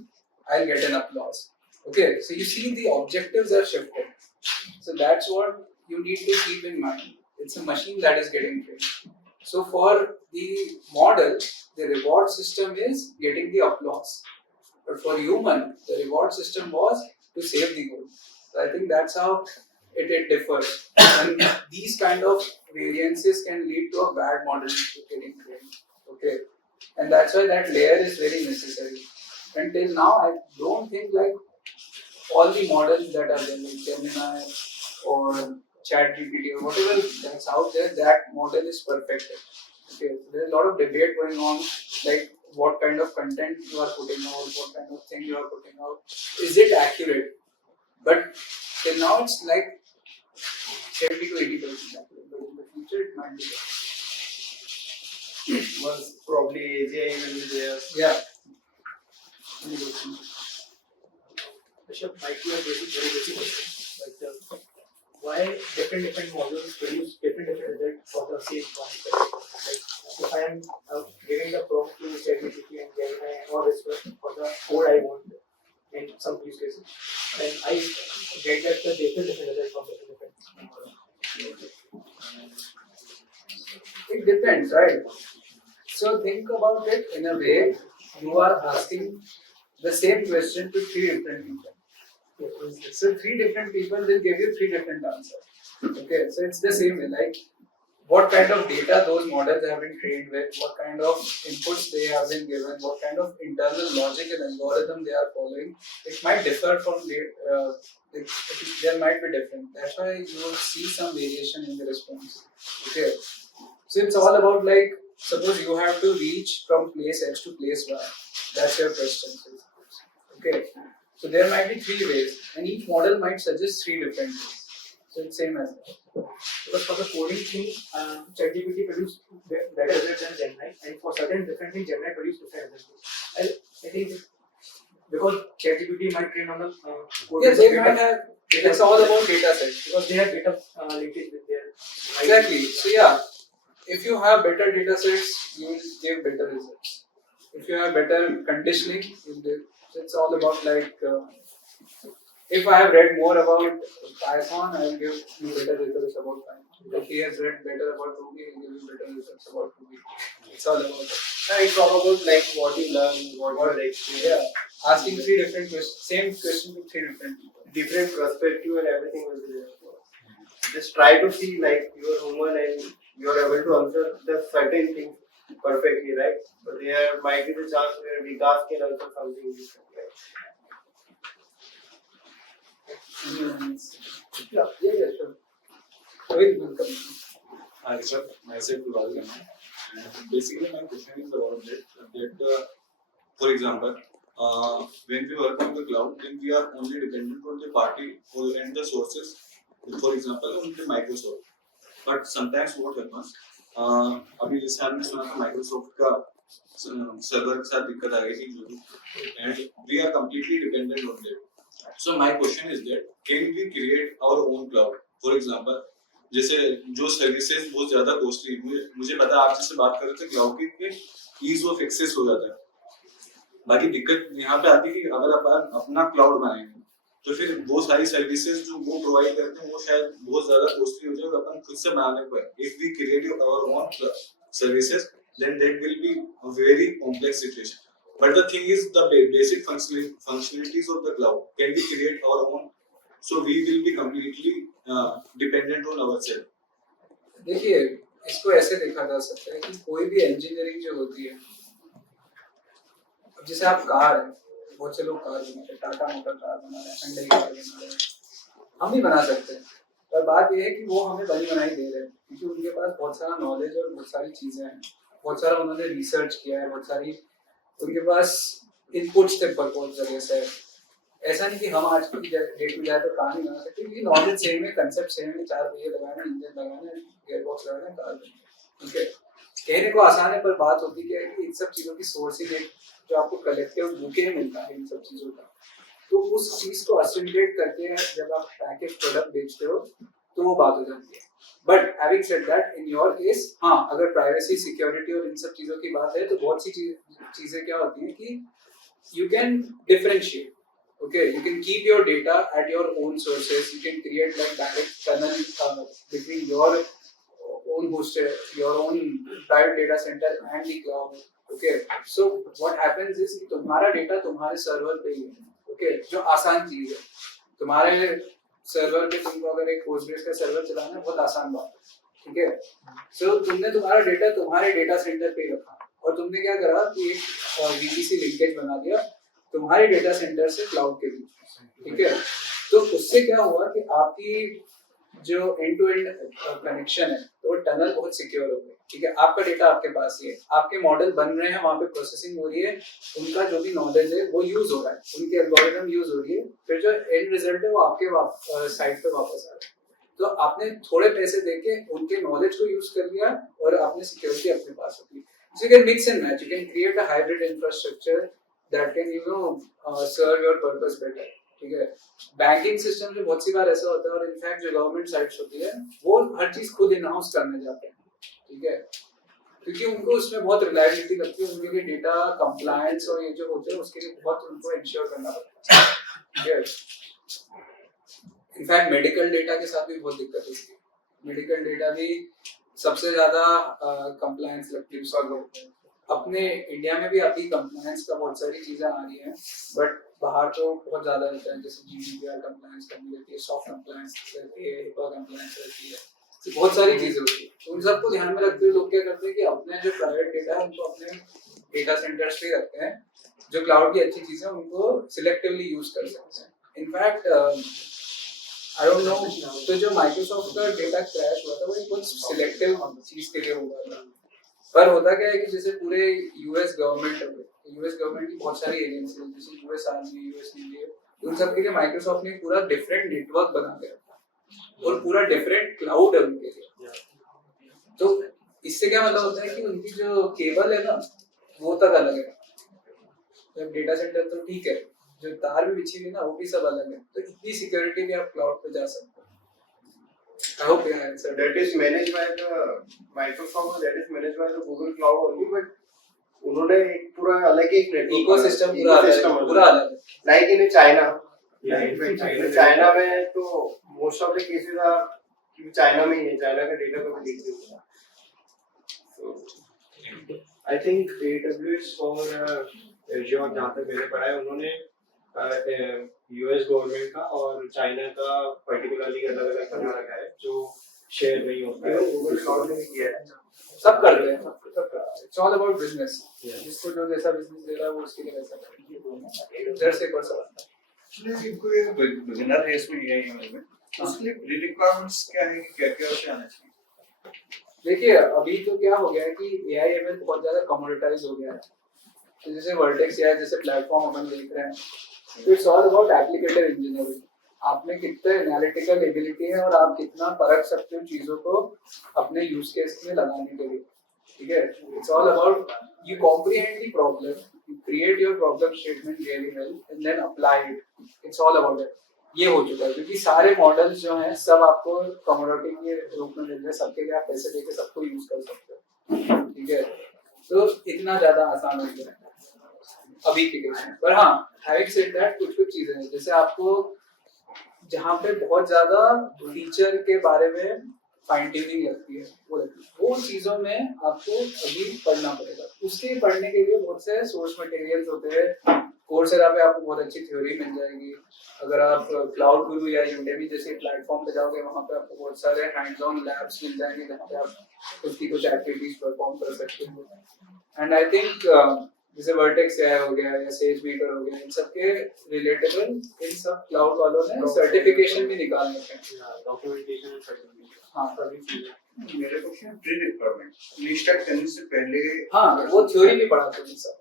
I'll get an applause. Okay, so you see the objectives are shifted. So that's what you need to keep in mind. It's a machine that is getting trained. So for the model, the reward system is getting the applause. But for human, the reward system was to save the goal. So I think that's how it differs. And these kind of variances can lead to a bad model getting trained. Okay. And that's why that layer is very necessary. until now, I don't think like all the models that are there, like Gemini or ChatGPT or whatever that's out there, that model is perfect. Okay, so there's a lot of debate going on, like what kind of content you are putting out, what kind of thing you are putting out, is it accurate? But till now, it's like 70 to 80% accurate. But in the future, it might be better. Was probably AGI will be there. Yeah. Rishabh, might be a very basic question, but why different models produce different results for the same concept? Like if I am giving the prompt to ChatGPT and Gemini or Rishabh for the code I want in some use cases, then I get that the different results from different models. It depends, right? So think about it in a way, you are asking the same question to three different people. So three different people will give you three different answers. Okay, so it's the same way, like what kind of data those models have been trained with, what kind of inputs they have been given, what kind of internal logic and algorithm they are following, it might differ from there might be different. That's why you will see some variation in the response. Okay, so it's all about like, suppose you have to reach from place X to place Y. That's your question. Okay, so there might be three ways, and each model might suggest three different ways. So it's same as that. Because for the coding thing, ChatGPT produce better results than Gemini, and for certain different things, Gemini produce different results. I think because ChatGPT might train on the code. Yeah, they might have. It's all about data sets because they have data linkage with their. Exactly. So yeah, if you have better data sets, you will give better results. If you have better conditioning, it's all about like. If I have read more about Python, I will give you better results about Python. If he has read better about Ruby, he will give you better results about Ruby. It's all about that. It's all about like what you learn, what you experience. Yeah, asking three different questions, same question to three different people. Different perspective and everything will be there. Just try to see like you are human and you are able to answer the certain things perfectly, right? But there might be the chance where Vikas can answer something different, right? Yeah, sure. Welcome. Hi, Rishabh. Myself, Tushar Pal. Basically, my question is about that for example, when we work on the cloud, then we are only dependent on the party and the sources. For example, on the Microsoft. But sometimes what happens, अभी जैसे हमने सुना था Microsoft का server के साथ दिक्कत आ गई थी, and we are completely dependent on that. So my question is that can we create our own cloud? For example, जैसे जो सर्विसेज बहुत ज्यादा कॉस्टली, मुझे पता है आप जिससे बात कर रहे थे क्लाउड की ईज ऑफ एक्सेस हो जाता है. बाकी दिक्कत यहाँ पे आती है कि अगर आप अपना क्लाउड बनाएंगे तो फिर वो सारी सर्विसेज जो वो प्रोवाइड करते हैं वो शायद बहुत ज्यादा कॉस्टली हो जाए और अपन खुद से बनाने पर. If we create our own services then that will be a very complex situation. But the thing is, the basic functionalities of the cloud can we create our own, so we will be completely dependent on ourselves. देखिए, इसको ऐसे देखा जा सकता है कि कोई भी इंजीनियरिंग जो होती है, अब जैसे आप कार है, बहुत से लोग कार बनाते हैं, टाटा मोटर कार बना रहे हैं, hyundai कार बना रहे हैं, हम भी बना सकते हैं. पर बात यह है कि वो हमें बनी बनाई दे रहे हैं क्योंकि उनके पास बहुत सारा नॉलेज और बहुत सारी चीजें हैं, बहुत सारा उन्होंने रिसर्च किया है, बहुत सारी उनके पास इनपुट्स थे बहुत जगह से. ऐसा नहीं कि हम आज की डेट में जाए तो कार नहीं बना सकते क्योंकि नॉलेज सेम है, कंसेप्ट सेम है, चार पहिए लगाने, इंजन लगाने, गियर बॉक्स लगाने, कार. ठीक है, कहने को आसान है पर बात होती है कि इन सब चीज़ों की सोर्सिंग है जो आपको कलेक्टिव बुके मिलता है इन सब चीज़ों का, तो उस चीज़ को असिमुलेट करके जब आप पैकेज प्रोडक्ट बेचते हो तो वो बात हो जाती है. But having said that, in your case, हाँ, अगर प्राइवेसी, सिक्योरिटी और इन सब चीज़ों की बात है तो बहुत सी चीज़ें क्या होती हैं कि you can differentiate. Okay, you can keep your data at your own sources. You can create like direct tunnel between your own hosted, your own private data center and the cloud. Okay, so what happens is कि तुम्हारा data तुम्हारे server पे ही है. Okay, जो आसान चीज है. तुम्हारे सर्वर पे तुमको अगर एक Postgres का सर्वर चलाना है बहुत आसान बात है. ठीक है, so तुमने तुम्हारा data तुम्हारे data center पे ही रखा और तुमने क्या करा कि एक VPC लिंकेज बना दिया तुम्हारे डेटा सेंटर से क्लाउड के बीच, ठीक है। तो उससे क्या हुआ कि आपकी जो एंड टू एंड कनेक्शन है तो वो टनल बहुत सिक्योर हो गई, ठीक है। आपका डेटा आपके पास ही है, आपके मॉडल बन रहे हैं, वहाँ पे प्रोसेसिंग हो रही है, उनका जो भी नॉलेज है वो यूज हो रहा है, उनकी एल्गोरिथम यूज हो रही है, फिर जो एंड रिजल्ट है वो आपके साइट पे वापस आ रहा है। तो आपने थोड़े पैसे देके उनके नॉलेज को यूज कर लिया और आपने सिक्योरिटी अपने पास रख ली। So you can mix and match. You can create a hybrid infrastructure that can, serve your purpose better. ठीक है। बैंकिंग सिस्टम में बहुत सी बार ऐसा होता है, और इनफैक्ट जो गवर्नमेंट साइट्स होती है वो हर चीज खुद इन हाउस करने जाते हैं, ठीक है, क्योंकि उनको उसमें बहुत रिलायबिलिटी लगती है, उनके लिए डेटा कंप्लायंस और ये जो होते हैं उसके लिए बहुत उनको इंश्योर करना पड़ता है, ठीक है। इनफैक्ट मेडिकल डेटा के साथ भी बहुत दिक्कत होती है, मेडिकल डेटा भी सबसे ज्यादा कंप्लायंस लगती है उसका। अपने इंडिया में भी अभी कंप्लायंस का बहुत सारी चीजें आ रही हैं, बट बाहर तो बहुत ज्यादा रहता है, जैसे जीडीपीआर कंप्लायंस करनी रहती है, सॉफ्ट कंप्लायंस रहती है, हिपा कंप्लायंस रहती है, तो बहुत सारी चीजें होती है। तो उन सबको ध्यान में रखते हुए लोग क्या करते हैं कि अपने जो प्राइवेट डेटा है उनको अपने डेटा सेंटर्स पे रखते हैं, जो क्लाउड की अच्छी चीजें उनको सिलेक्टिवली यूज कर सकते हैं। इनफैक्ट आई डोंट नो, तो जो माइक्रोसॉफ्ट का डेटा क्रैश हुआ था वो कुछ सिलेक्टिव चीज के लिए हुआ था, पर होता क्या है कि जैसे पूरे यूएस गवर्नमेंट की बहुत सारी एजेंसी है, जैसे यूएस आर्मी, यूएस नेवी, उन सब के लिए माइक्रोसॉफ्ट ने पूरा डिफरेंट नेटवर्क बना के रखा और पूरा डिफरेंट क्लाउड है उनके लिए। तो इससे क्या मतलब होता है कि उनकी जो केबल है ना वो तक अलग है, जब डेटा सेंटर तो ठीक है, जो तार भी बिछी हुई ना वो भी सब अलग है, तो इतनी सिक्योरिटी भी आप क्लाउड पे जा सकते हो। I hope you answered. That is managed by the Microsoft, that is managed by the Google Cloud only, but उन्होंने एक पूरा अलग एक नेटवर्क इकोसिस्टम पूरा अलग है, लाइक इन चाइना। चाइना में तो most of the cases are कि चाइना में ही है, चाइना का डेटा को लीक नहीं होता। So I think AWS और Azure जहाँ तक मैंने पढ़ा है उन्होंने यूएस गवर्नमेंट का और चाइना का पर्टिकुलरली अलग अलग बना रखा है जो शेयर नहीं होता है। गूगल क्लाउड ने किया है, सब करते हैं, इट्स ऑल अबाउट बिजनेस, जिसको जो जैसा बिजनेस दे रहा है वो उसके लिए वैसा करेंगे, उधर से कर सकता है। एक्चुअली इनको ये बिगिनर रेस में ये है में उसके लिए प्री रिक्वायरमेंट्स क्या है कि क्या क्या आना चाहिए? देखिए अभी तो क्या हो गया है कि एआई एमएल बहुत ज्यादा कमोडिटाइज हो गया है, तो जैसे वर्टेक्स या जैसे प्लेटफॉर्म अपन देख रहे हैं, तो इट्स ऑल अबाउट एप्लीकेटिव इंजीनियरिंग। आप में कितना एनालिटिकल एबिलिटी है और आप कितना परख सकते हो चीजों को अपने यूज केस में लगाने के लिए, ठीक है। It's all about you comprehend the problem, you create your problem statement really well and then apply it. It's all about it. ये हो चुका है क्योंकि सारे मॉडल्स जो हैं सब आपको कमोडिटी के रूप में मिल रहे हैं, सबके लिए आप पैसे देके सबको यूज कर सकते हो, ठीक है। तो इतना ज्यादा आसान हो गया है अभी के केस में। पर हाँ, हैविंग सेड दैट कुछ चीजें हैं जैसे आपको जहाँ पे बहुत ज्यादा फीचर के बारे में फाइन ट्यूनिंग लगती है, वो चीजों में आपको अभी पढ़ना पड़ेगा। उसके पढ़ने के लिए बहुत से सोर्स मटेरियल्स होते हैं, कोर्सेरा पे आपको बहुत अच्छी थ्योरी मिल जाएगी। अगर आप क्लाउड गुरु या यूडेमी जैसे प्लेटफॉर्म पे जाओगे वहाँ पे आपको बहुत सारे हैंड्स ऑन लैब्स मिल जाएंगे जहाँ पे आप खुद की कुछ एक्टिविटीज परफॉर्म कर सकते हो। एंड आई थिंक जैसे वर्टेक्स एआई हो गया या सेज मीटर हो गया, इन सब के रिलेटेबल इन सब क्लाउड वालों ने सर्टिफिकेशन भी निकाल रखे हैं, डॉक्यूमेंटेशन और सर्टिफिकेशन। हाँ सभी चीजें। मेरे को क्या प्री रिक्वायरमेंट लिस्ट करने से पहले हाँ वो थ्योरी भी पढ़ाते हैं सब,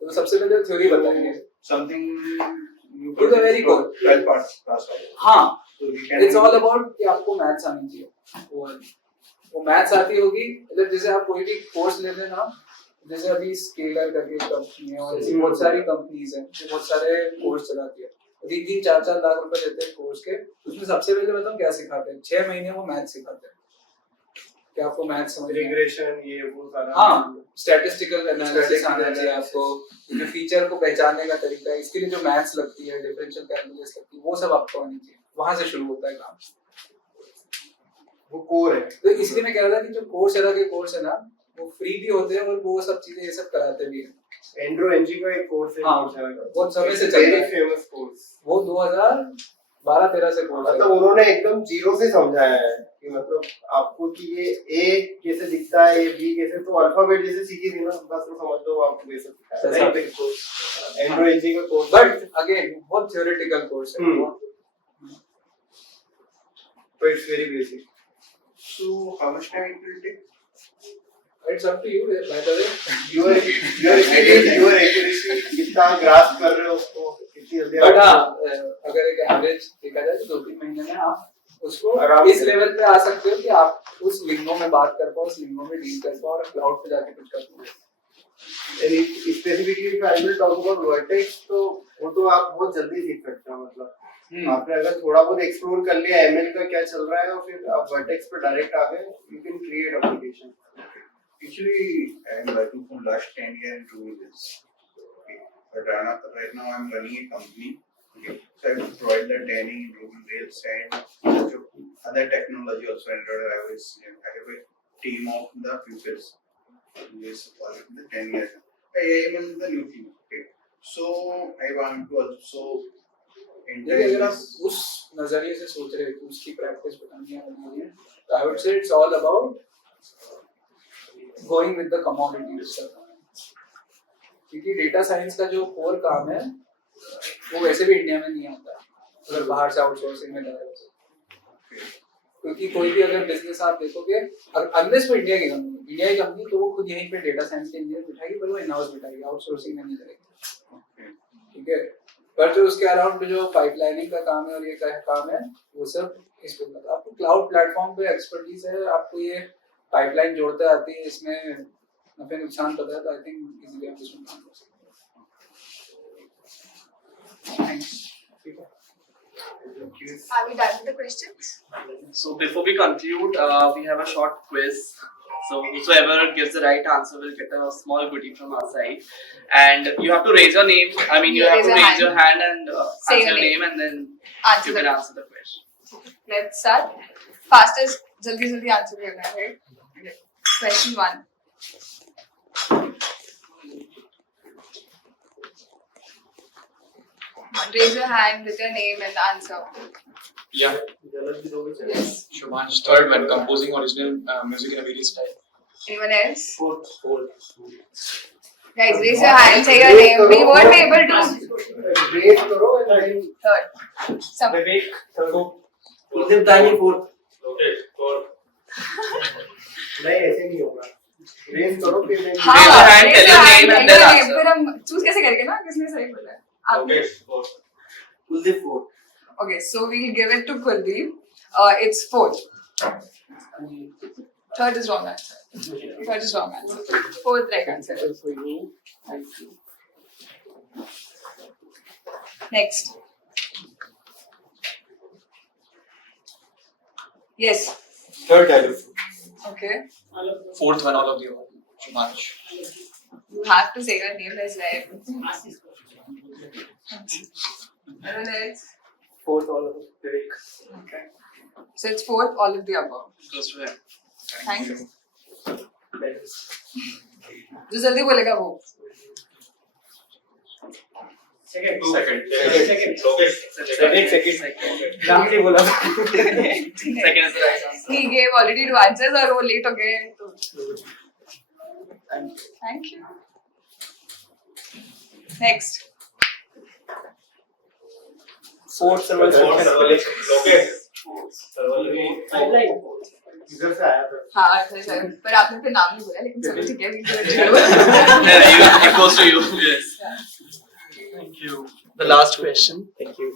तो सबसे पहले थ्योरी बताएंगे समथिंग यू तो वेरी गुड 12 पार्ट्स पास हो। हाँ तो इट्स ऑल अबाउट कि आपको मैथ्स आनी चाहिए, वो मैथ्स आती होगी। मतलब जैसे आप कोई भी कोर्स ले लें ना, जैसे अभी स्केलर करके कंपनी है और ऐसी बहुत सारी कंपनीज हैं जो बहुत सारे कोर्स चलाती है, 3-4 लाख रुपए देते हैं कोर्स के। उसमें सबसे पहले बताऊं क्या सिखाते हैं, 6 महीने वो मैथ सिखाते हैं कि आपको मैथ समझ रिग्रेशन ये वो सारा, हाँ स्टैटिस्टिकल एनालिसिस आना चाहिए आपको, जो फीचर को पहचानने का तरीका है, इसके लिए जो मैथ्स लगती है, डिफरेंशियल कैलकुलस लगती है, वो सब आपको आनी चाहिए। वहां से शुरू होता है काम, वो कोर है। तो इसलिए मैं कह रहा था कि जो कोर्सेरा के कोर्स है ना वो फ्री भी होते हैं और वो सब चीजें ये सब कराते भी हैं। एंड्रो एनजी का एक कोर्स है, हाँ, बहुत समय से चल रहा है, फेमस कोर्स। वो 2000 12-13 से कोर्स मतलब उन्होंने एकदम जीरो से समझाया है कि मतलब आपको कि ये ए कैसे दिखता है, ये बी कैसे, तो अल्फाबेट जैसे सीखी थी ना, बस वो समझ लो आपको वैसे वेरी बिग कोर्स एंड्रॉइड का कोर्स, बट अगेन बहुत थ्योरेटिकल कोर्स है but it's very basic. So how much time it will take? It's up to you by the way Your accuracy कितना ग्रास्प कर रहे हो उसको, कितनी जल्दी बट आप- हाँ अगर एक एवरेज देखा जाए तो 2-3 महीने में आप उसको आराम इस से- लेवल पे आ सकते हो कि आप उस लिंगो में बात कर पाओ, उस लिंगो में डील कर पाओ और क्लाउड पे जाके कुछ कर पाओ. And specifically if I will talk about Vertex, तो वो तो आप बहुत जल्दी सीख सकते हो. मतलब आपने अगर थोड़ा बहुत एक्सप्लोर कर लिया ML का क्या चल रहा है और फिर आप Vertex पे डायरेक्ट आ गए, you can create application. Actually, I am working from last 10 years in 2 years. Okay. But right now I am running a company. Okay. So I will provide the training in Ruby Rails and other technology also. And I have a team of the pupils. Yes, for the 10 years. I am in the new team. Okay. So I want to also enter अगर आप this. उस नजरिए से सोच रहे हो कि उसकी प्रैक्टिस बतानी है तो I would say it's all about going with the commodities. क्योंकि डेटा साइंस का जो कोर काम है वो वैसे भी इंडिया में नहीं आता अगर बाहर से आउटसोर्सिंग में डाले तो. क्योंकि कोई भी अगर बिजनेस आप देखोगे अनलेस वो इंडिया की कंपनी तो वो खुद यहीं पे डेटा साइंस के इंजीनियर बिठाएगी, पर वो इन हाउस बिठाएगी, आउटसोर्सिंग में नहीं करेगी. ठीक है, पर जो उसके अराउंड जो पाइपलाइनिंग का काम है और ये का काम है वो सब इस पे होता है. आपको क्लाउड प्लेटफॉर्म पे एक्सपर्टीज है, आपको ये पाइपलाइन जोड़ते आती है, इसमें नफे नुकसान पता है, तो आई थिंक इजीली आप इसमें काम कर सकते हो. Thanks. Are we done with the questions? So before we conclude, we have a short quiz. So whosoever gives the right answer will get a small goodie from our side. And you have to raise your name. I mean, you have to raise your hand and Say answer your your name, and then Answer you can the answer the question. Let's start. Fastest, jaldi answer करना है, right? Okay. Question 1. Raise your hand with your name and answer. Yeah. Yes. Shubhansh, third one, composing original music in a various style. Anyone else? Fourth. Guys, raise your hand, say your name. We won't be able to. Raise करो and then Third. Some. Vivek, third. Kuldeep Dani, fourth. Okay, fourth. नहीं ऐसे नहीं होगा. Raise करो फिर then हाँ, Raise your hand, raise tell your your name hand, and tell then your name. answer. फिर हम choose कैसे करेंगे ना किसने सही बोला है? आपने. Okay, fourth. Kuldeep, fourth. Okay, so we'll give it to Kuldeep. It's fourth. Third is wrong answer. Third is wrong answer. Fourth right answer. For you, thank you. Next. Yes. Third dialogue. Okay. Fourth one, all of the above. Shubhansh. You have to say your name as well. Anyone else? Fourth, all of us. Vivek. Okay. So it's fourth, all of the above. Goes to him. Thank you. जो जल्दी बोलेगा वो. Second. नाम नहीं बोला. Second is the right answer. He gave already 2 answers और वो late हो गए तो. Thank you. Next. Fourth, server. इधर से आया था. हाँ सर पर आपने फिर नाम नहीं बोला लेकिन चलो ठीक है we do it. Yeah, it goes to you. Yes. Thank you. The last question. Thank you.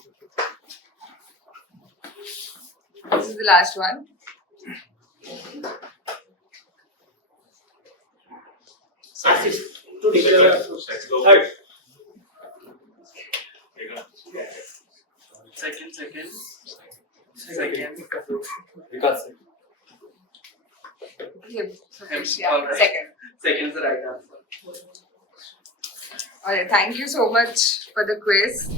This is the last one. Third. Second. Yeah, Alright. second. Second is the right answer. Alright, thank you so much for the quiz.